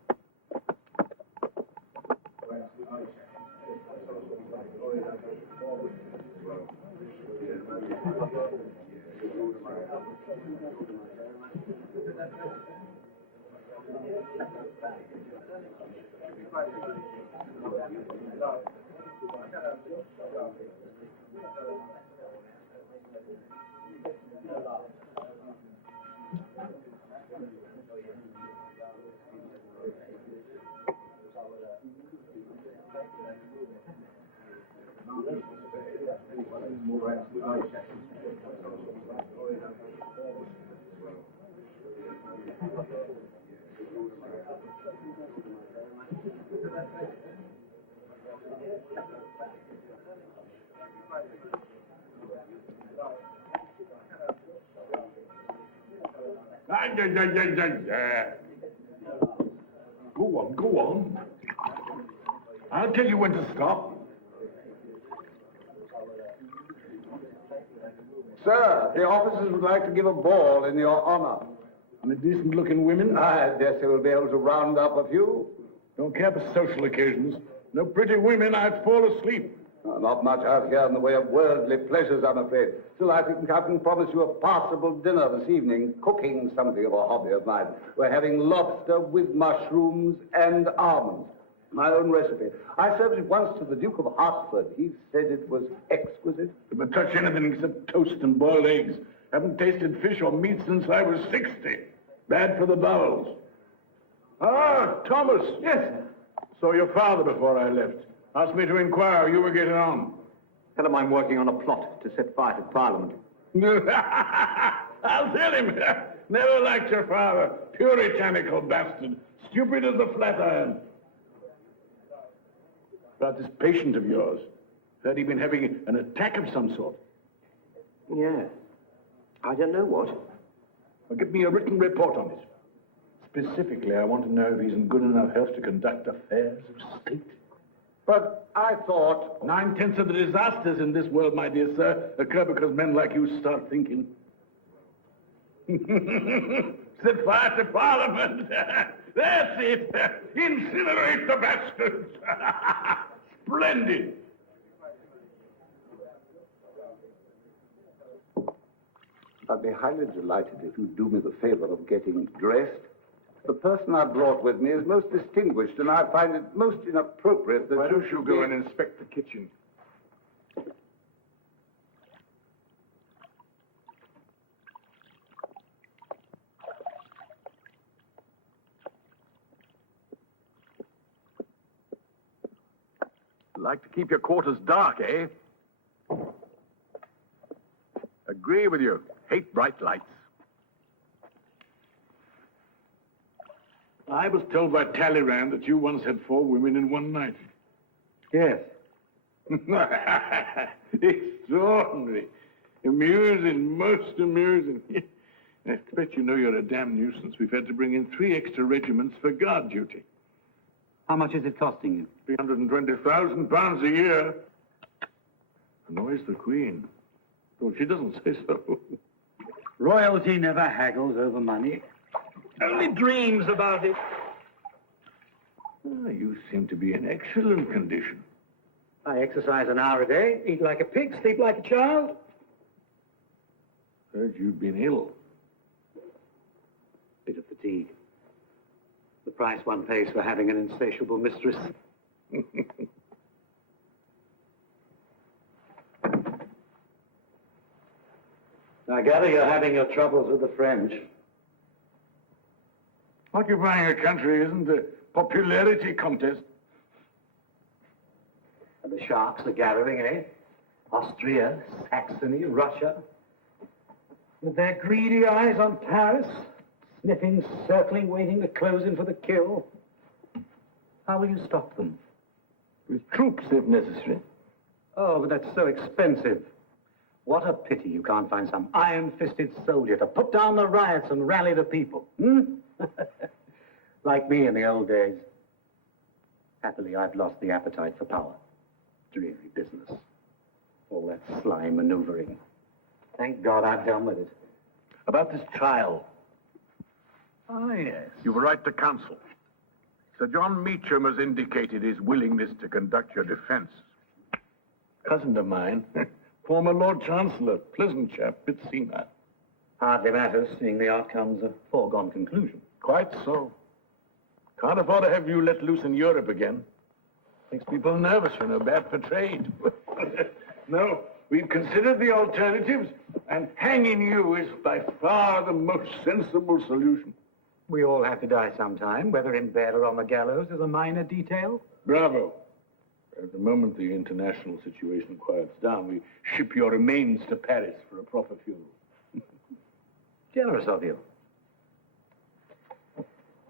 Go on. I'll tell you when to stop. Sir, the officers would like to give a ball in your honor. And the decent-looking women? I dare say we'll be able to round up a few. Don't care for social occasions. No pretty women, I'd fall asleep. Not much out here in the way of worldly pleasures, I'm afraid. Still, I think I can promise you a passable dinner this evening. Cooking something of a hobby of mine. We're having lobster with mushrooms and almonds. My own recipe. I served it once to the Duke of Hertford. He said it was exquisite. But touch anything except toast and boiled eggs. Haven't tasted fish or meat since I was 60. Bad for the bowels. Ah, Thomas. Yes. Saw your father before I left. Asked me to inquire how you were getting on. Tell him I'm working on a plot to set fire to Parliament. I'll tell him. Never liked your father. Puritanical bastard. Stupid as a flat iron. About this patient of yours. Heard he'd been having an attack of some sort. Yeah. I don't know what. Well, give me a written report on it. Specifically, I want to know if he's in good enough health to conduct affairs of state. But I thought... 9/10 of the disasters in this world, my dear sir, occur because men like you start thinking. Set fire to Parliament. That's it. Incinerate the bastards. Splendid. I'd be highly delighted if you'd do me the favor of getting dressed. The person I brought with me is most distinguished, and I find it most inappropriate that Why don't you go and inspect the kitchen? Like to keep your quarters dark, eh? Agree with you. Hate bright lights. I was told by Talleyrand that you once had 4 women in one night. Yes. Extraordinary. Amusing, most amusing. I expect you know you're a damn nuisance. We've had to bring in 3 extra regiments for guard duty. How much is it costing you? £320,000 a year. Annoys the Queen. Well, she doesn't say so. Royalty never haggles over money. Only dreams about it. Ah, you seem to be in excellent condition. I exercise an hour a day, eat like a pig, sleep like a child. Heard you've been ill. Bit of fatigue. The price one pays for having an insatiable mistress. I gather you're having your troubles with the French. Occupying a country isn't a popularity contest. And the sharks are gathering, eh? Austria, Saxony, Russia. With their greedy eyes on Paris, sniffing, circling, waiting to close in for the kill. How will you stop them? With troops, if necessary. Oh, but that's so expensive. What a pity you can't find some iron-fisted soldier to put down the riots and rally the people. Like me in the old days. Happily, I've lost the appetite for power. Dreary business. All that sly maneuvering. Thank God I've done with it. About this trial. Ah, yes. You will write to counsel. Sir John Meacham has indicated his willingness to conduct your defense. Cousin of mine, former Lord Chancellor, pleasant chap, bit senile. Hardly matters, seeing the outcome's a foregone conclusion. Quite so. Can't afford to have you let loose in Europe again. Makes people nervous, you know, bad for trade. No, we've considered the alternatives, and hanging you is by far the most sensible solution. We all have to die sometime, whether in bed or on the gallows is a minor detail. Bravo. At the moment the international situation quiets down, we ship your remains to Paris for a proper funeral. Generous of you.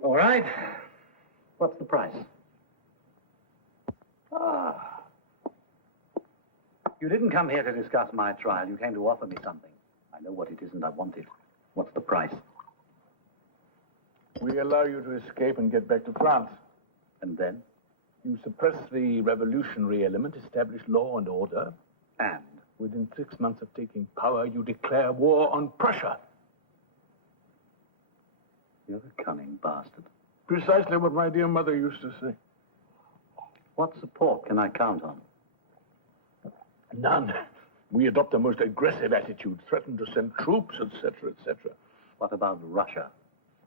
All right. What's the price? Ah. You didn't come here to discuss my trial. You came to offer me something. I know what it is and I want it. What's the price? We allow you to escape and get back to France. And then? You suppress the revolutionary element, establish law and order. And? Within 6 months of taking power, you declare war on Prussia. You're a cunning bastard. Precisely what my dear mother used to say. What support can I count on? None. We adopt a most aggressive attitude, threaten to send troops, etc., etc. What about Russia?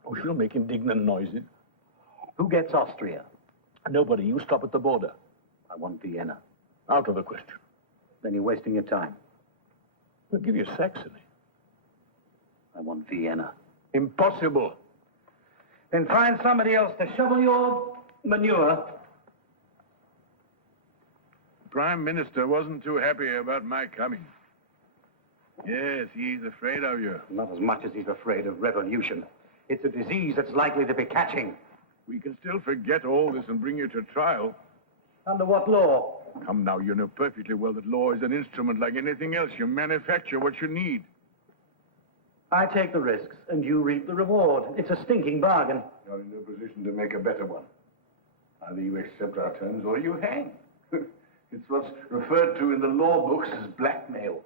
Oh, she'll make indignant noises. Who gets Austria? Nobody. You stop at the border. I want Vienna. Out of the question. Then you're wasting your time. We'll give you Saxony. I want Vienna. Impossible. Then find somebody else to shovel your manure. The Prime Minister wasn't too happy about my coming. Yes, he's afraid of you. Not as much as he's afraid of revolution. It's a disease that's likely to be catching. We can still forget all this and bring you to trial. Under what law? Come now, you know perfectly well that law is an instrument like anything else. You manufacture what you need. I take the risks, and you reap the reward. It's a stinking bargain. You're in no position to make a better one. Either you accept our terms or you hang. It's what's referred to in the law books as blackmail,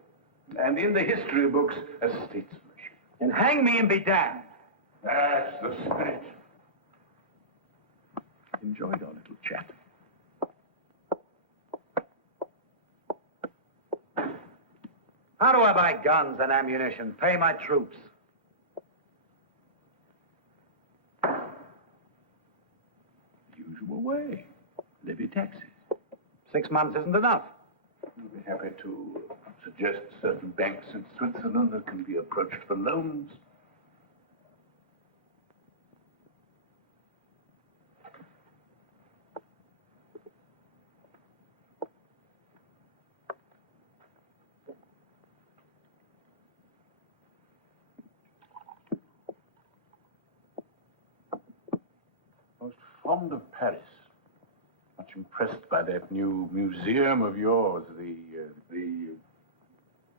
and in the history books as statesmanship. And hang me and be damned. That's the spirit. Enjoyed our little chat. How do I buy guns and ammunition? Pay my troops. Usual way. Levy taxes. 6 months isn't enough. We'll be happy to suggest certain banks in Switzerland that can be approached for loans. Most fond of Paris. Much impressed by that new museum of yours, the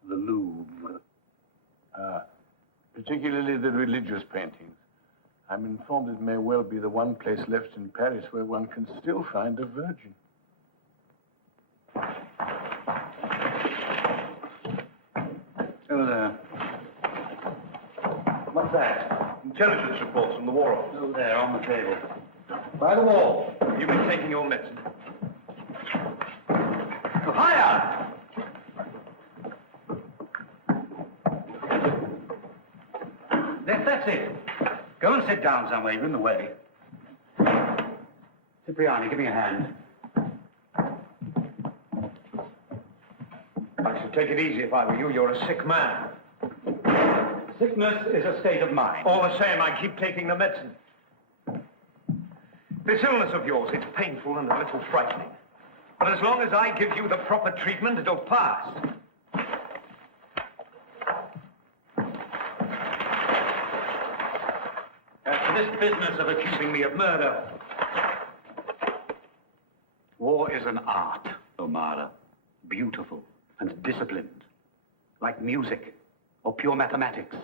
Louvre. Particularly the religious paintings. I'm informed it may well be the one place left in Paris where one can still find a virgin. Oh, there. What's that? Intelligence reports from the War Office. Oh, there, on the table. By the wall. You've been taking your medicine. Higher! That's it. Go and sit down somewhere. You're in the way. Cipriani, give me a hand. I should take it easy if I were you. You're a sick man. Sickness is a state of mind. All the same, I keep taking the medicine. This illness of yours, it's painful and a little frightening. But as long as I give you the proper treatment, it'll pass. As for this business of accusing me of murder, war is an art, O'Mara. Beautiful and disciplined. Like music or pure mathematics.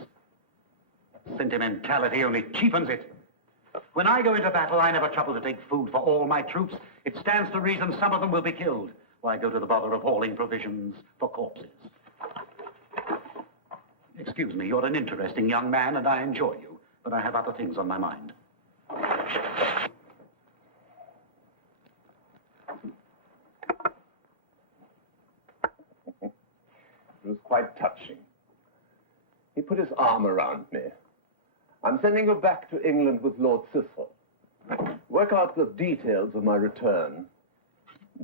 Sentimentality only cheapens it. When I go into battle, I never trouble to take food for all my troops. It stands to reason some of them will be killed. Why go to the bother of hauling provisions for corpses? Excuse me, you're an interesting young man, and I enjoy you, but I have other things on my mind. It was quite touching. He put his arm around me. I'm sending you back to England with Lord Cecil. Work out the details of my return.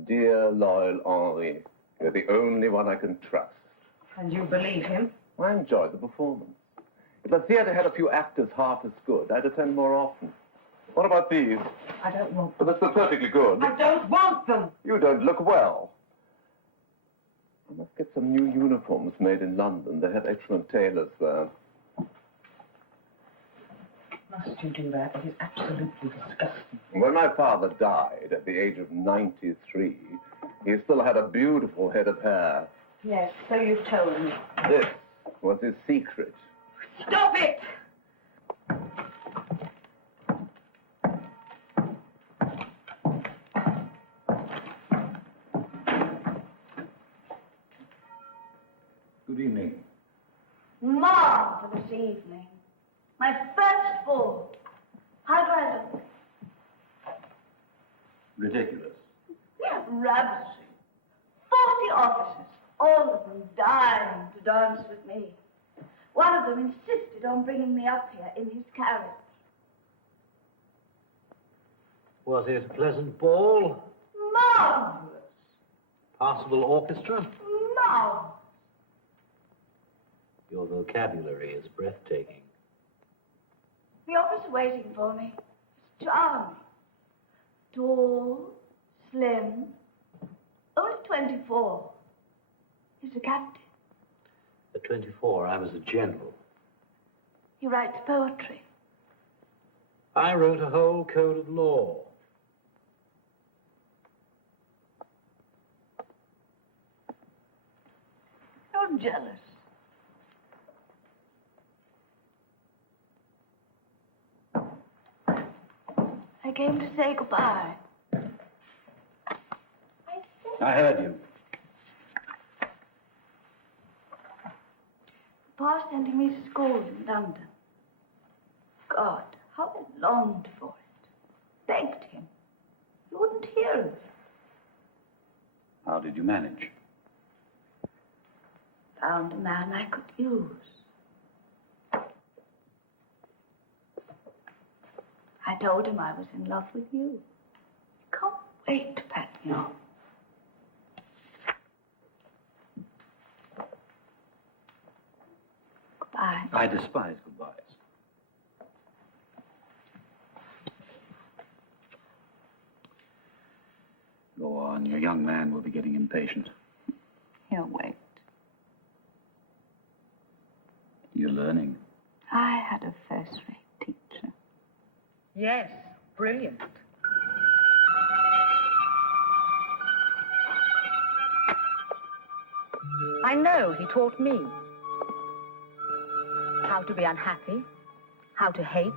Dear, loyal Henri, you're the only one I can trust. And you believe him? I enjoyed the performance. If the theatre had a few actors half as good, I'd attend more often. What about these? I don't want Well, they're perfectly good. I don't want them. You don't look well. I must get some new uniforms made in London. They have excellent tailors there. Must you do that? It is absolutely disgusting. When my father died at the age of 93, he still had a beautiful head of hair. Yes, so you've told me. This was his secret. Stop it! Good evening. Marvelous evening. My first ball. How do I look? Ridiculous. Yes, ravishing. 40 officers, all of them dying to dance with me. One of them insisted on bringing me up here in his carriage. Was it a pleasant ball? Marvelous. Passable orchestra? Marvelous. Your vocabulary is breathtaking. The officer waiting for me is charming. Tall, slim, only 24. He's a captain. At 24, I was a general. He writes poetry. I wrote a whole code of law. You're jealous. I came to say goodbye. I heard you. Pa sending me to school in London. God, how I longed for it. Begged him. He wouldn't hear of it. How did you manage? Found a man I could use. I told him I was in love with you. Can't wait to pat me on. Goodbye. I despise goodbyes. Go on, your young man will be getting impatient. He'll wait. You're learning. I had a first-rate teacher. Yes, brilliant. I know he taught me how to be unhappy, how to hate.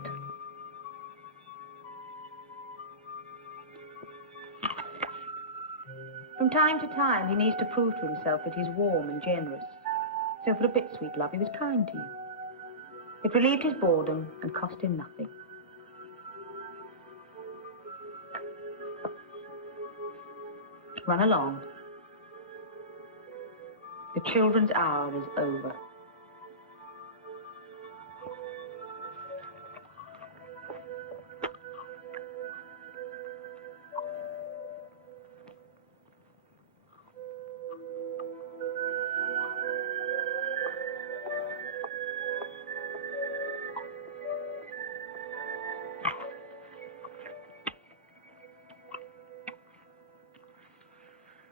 From time to time, he needs to prove to himself that he's warm and generous. So for a bit, sweet love, he was kind to you. It relieved his boredom and cost him nothing. Run along. The children's hour is over.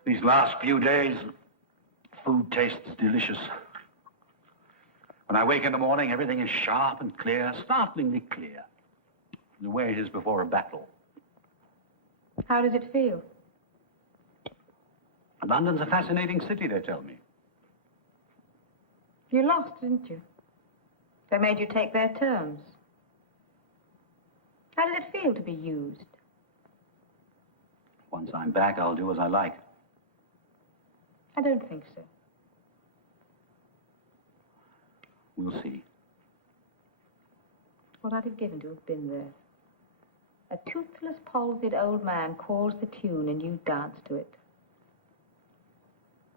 These last few days, food tastes delicious. When I wake in the morning, everything is sharp and clear, startlingly clear. The way it is before a battle. How does it feel? London's a fascinating city, they tell me. You lost, didn't you? They made you take their terms. How does it feel to be used? Once I'm back, I'll do as I like. I don't think so. We'll see. What I'd have given to have been there. A toothless, palsied old man calls the tune and you dance to it.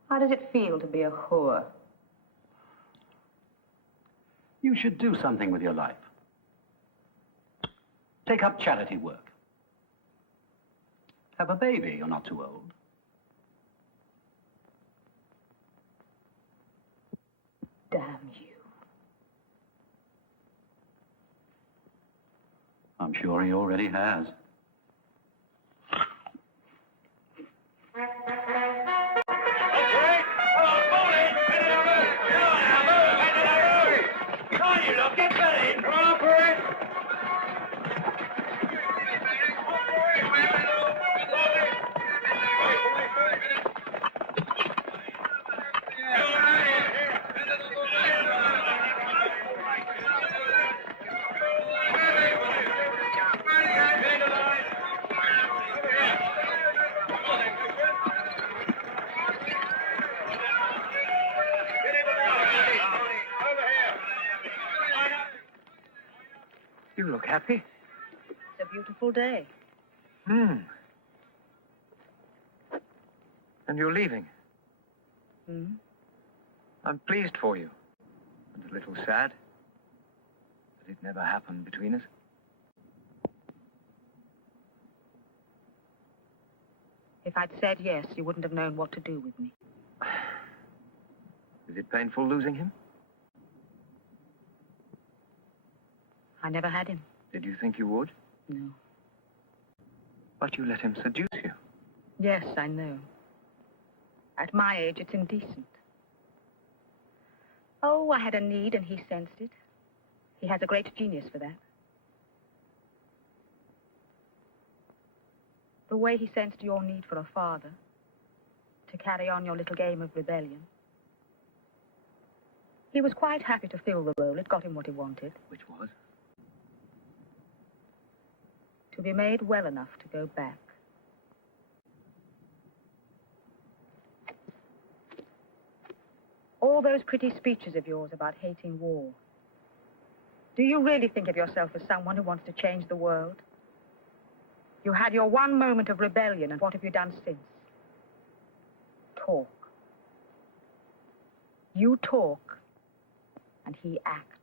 How does it feel to be a whore? You should do something with your life. Take up charity work. Have a baby, you're not too old. Damn you. I'm sure he already has. You look happy. It's a beautiful day. And you're leaving. I'm pleased for you. And a little sad that it never happened between us. If I'd said yes, you wouldn't have known what to do with me. Is it painful losing him? I never had him. Did you think you would? No. But you let him seduce you. Yes, I know. At my age, it's indecent. Oh, I had a need and he sensed it. He has a great genius for that. The way he sensed your need for a father to carry on your little game of rebellion. He was quite happy to fill the role. It got him what he wanted. Which was? To be made well enough to go back. All those pretty speeches of yours about hating war. Do you really think of yourself as someone who wants to change the world? You had your one moment of rebellion, and what have you done since? Talk. You talk, and he acts.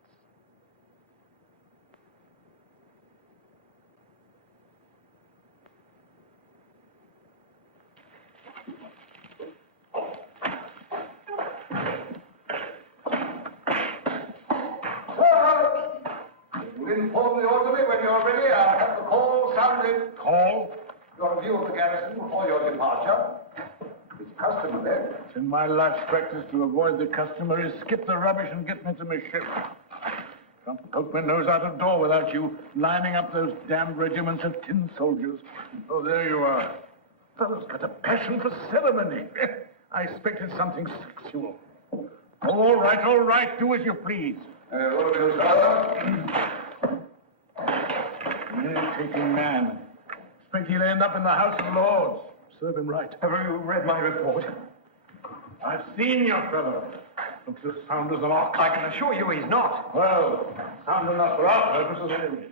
You inform the orderly when you're ready. I'll have the call sounded. Call? Your review of the garrison before your departure. It's customary. It's in my life's practice to avoid the customary, skip the rubbish and get me to my ship. Can't poke my nose out of door without you lining up those damned regiments of tin soldiers. Oh, there you are. Fellow's got a passion for ceremony. I expected something sexual. All right, do as you please. Irritating man. Expect he'll end up in the House of Lords. Serve him right. Have you read my report? I've seen your fellow. Looks as sound as an ox. I can assure you he's not. Well, sound enough for our purposes anyway.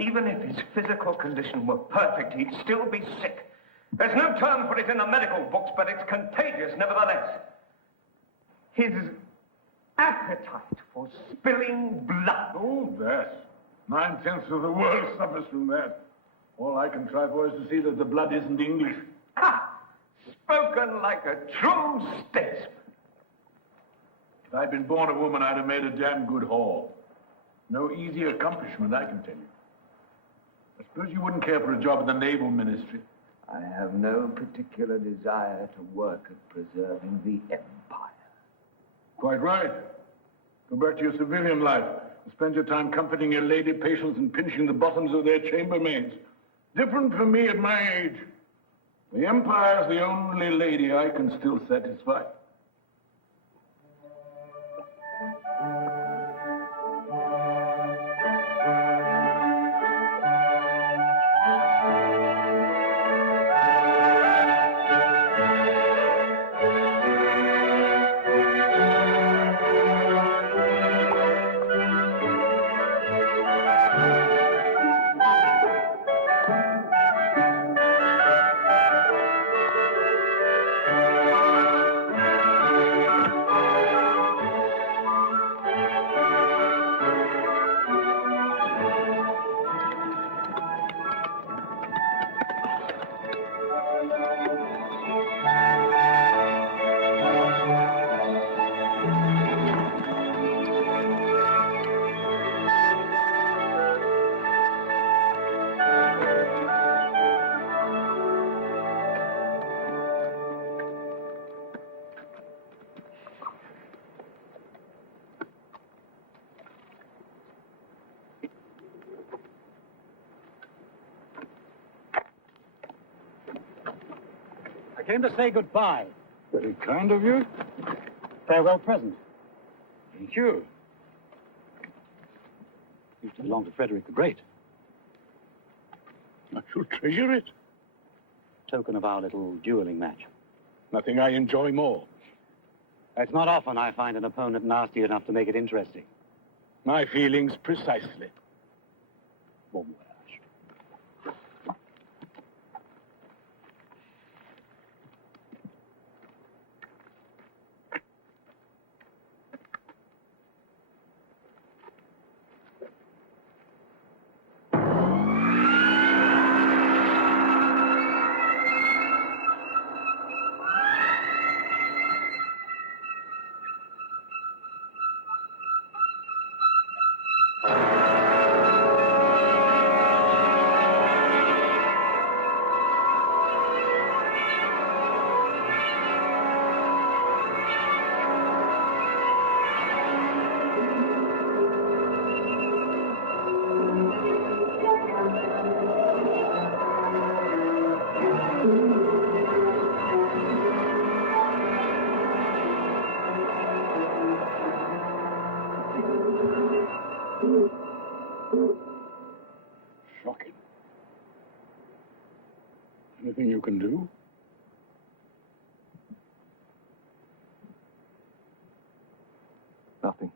Even if his physical condition were perfect, he'd still be sick. There's no term for it in the medical books, but it's contagious nevertheless. His appetite for spilling blood. Oh, that. 9/10 of the world suffers from that. All I can try for is to see that the blood isn't English. Ha! Spoken like a true statesman. If I'd been born a woman, I'd have made a damn good haul. No easy accomplishment, I can tell you. I suppose you wouldn't care for a job in the Naval Ministry. I have no particular desire to work at preserving the empire. Quite right. Go back to your civilian life and spend your time comforting your lady patients and pinching the bottoms of their chambermaids. Different from me at my age. The Empire's the only lady I can still satisfy. came to say goodbye. Very kind of you. Farewell present. Thank you. Used to belong to Frederick the Great. I shall treasure it. Token of our little dueling match. Nothing I enjoy more. It's not often I find an opponent nasty enough to make it interesting. My feelings precisely. Bon voyage. Shocking. Anything you can do? Nothing.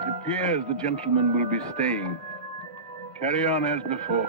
It appears the gentleman will be staying. Carry on as before.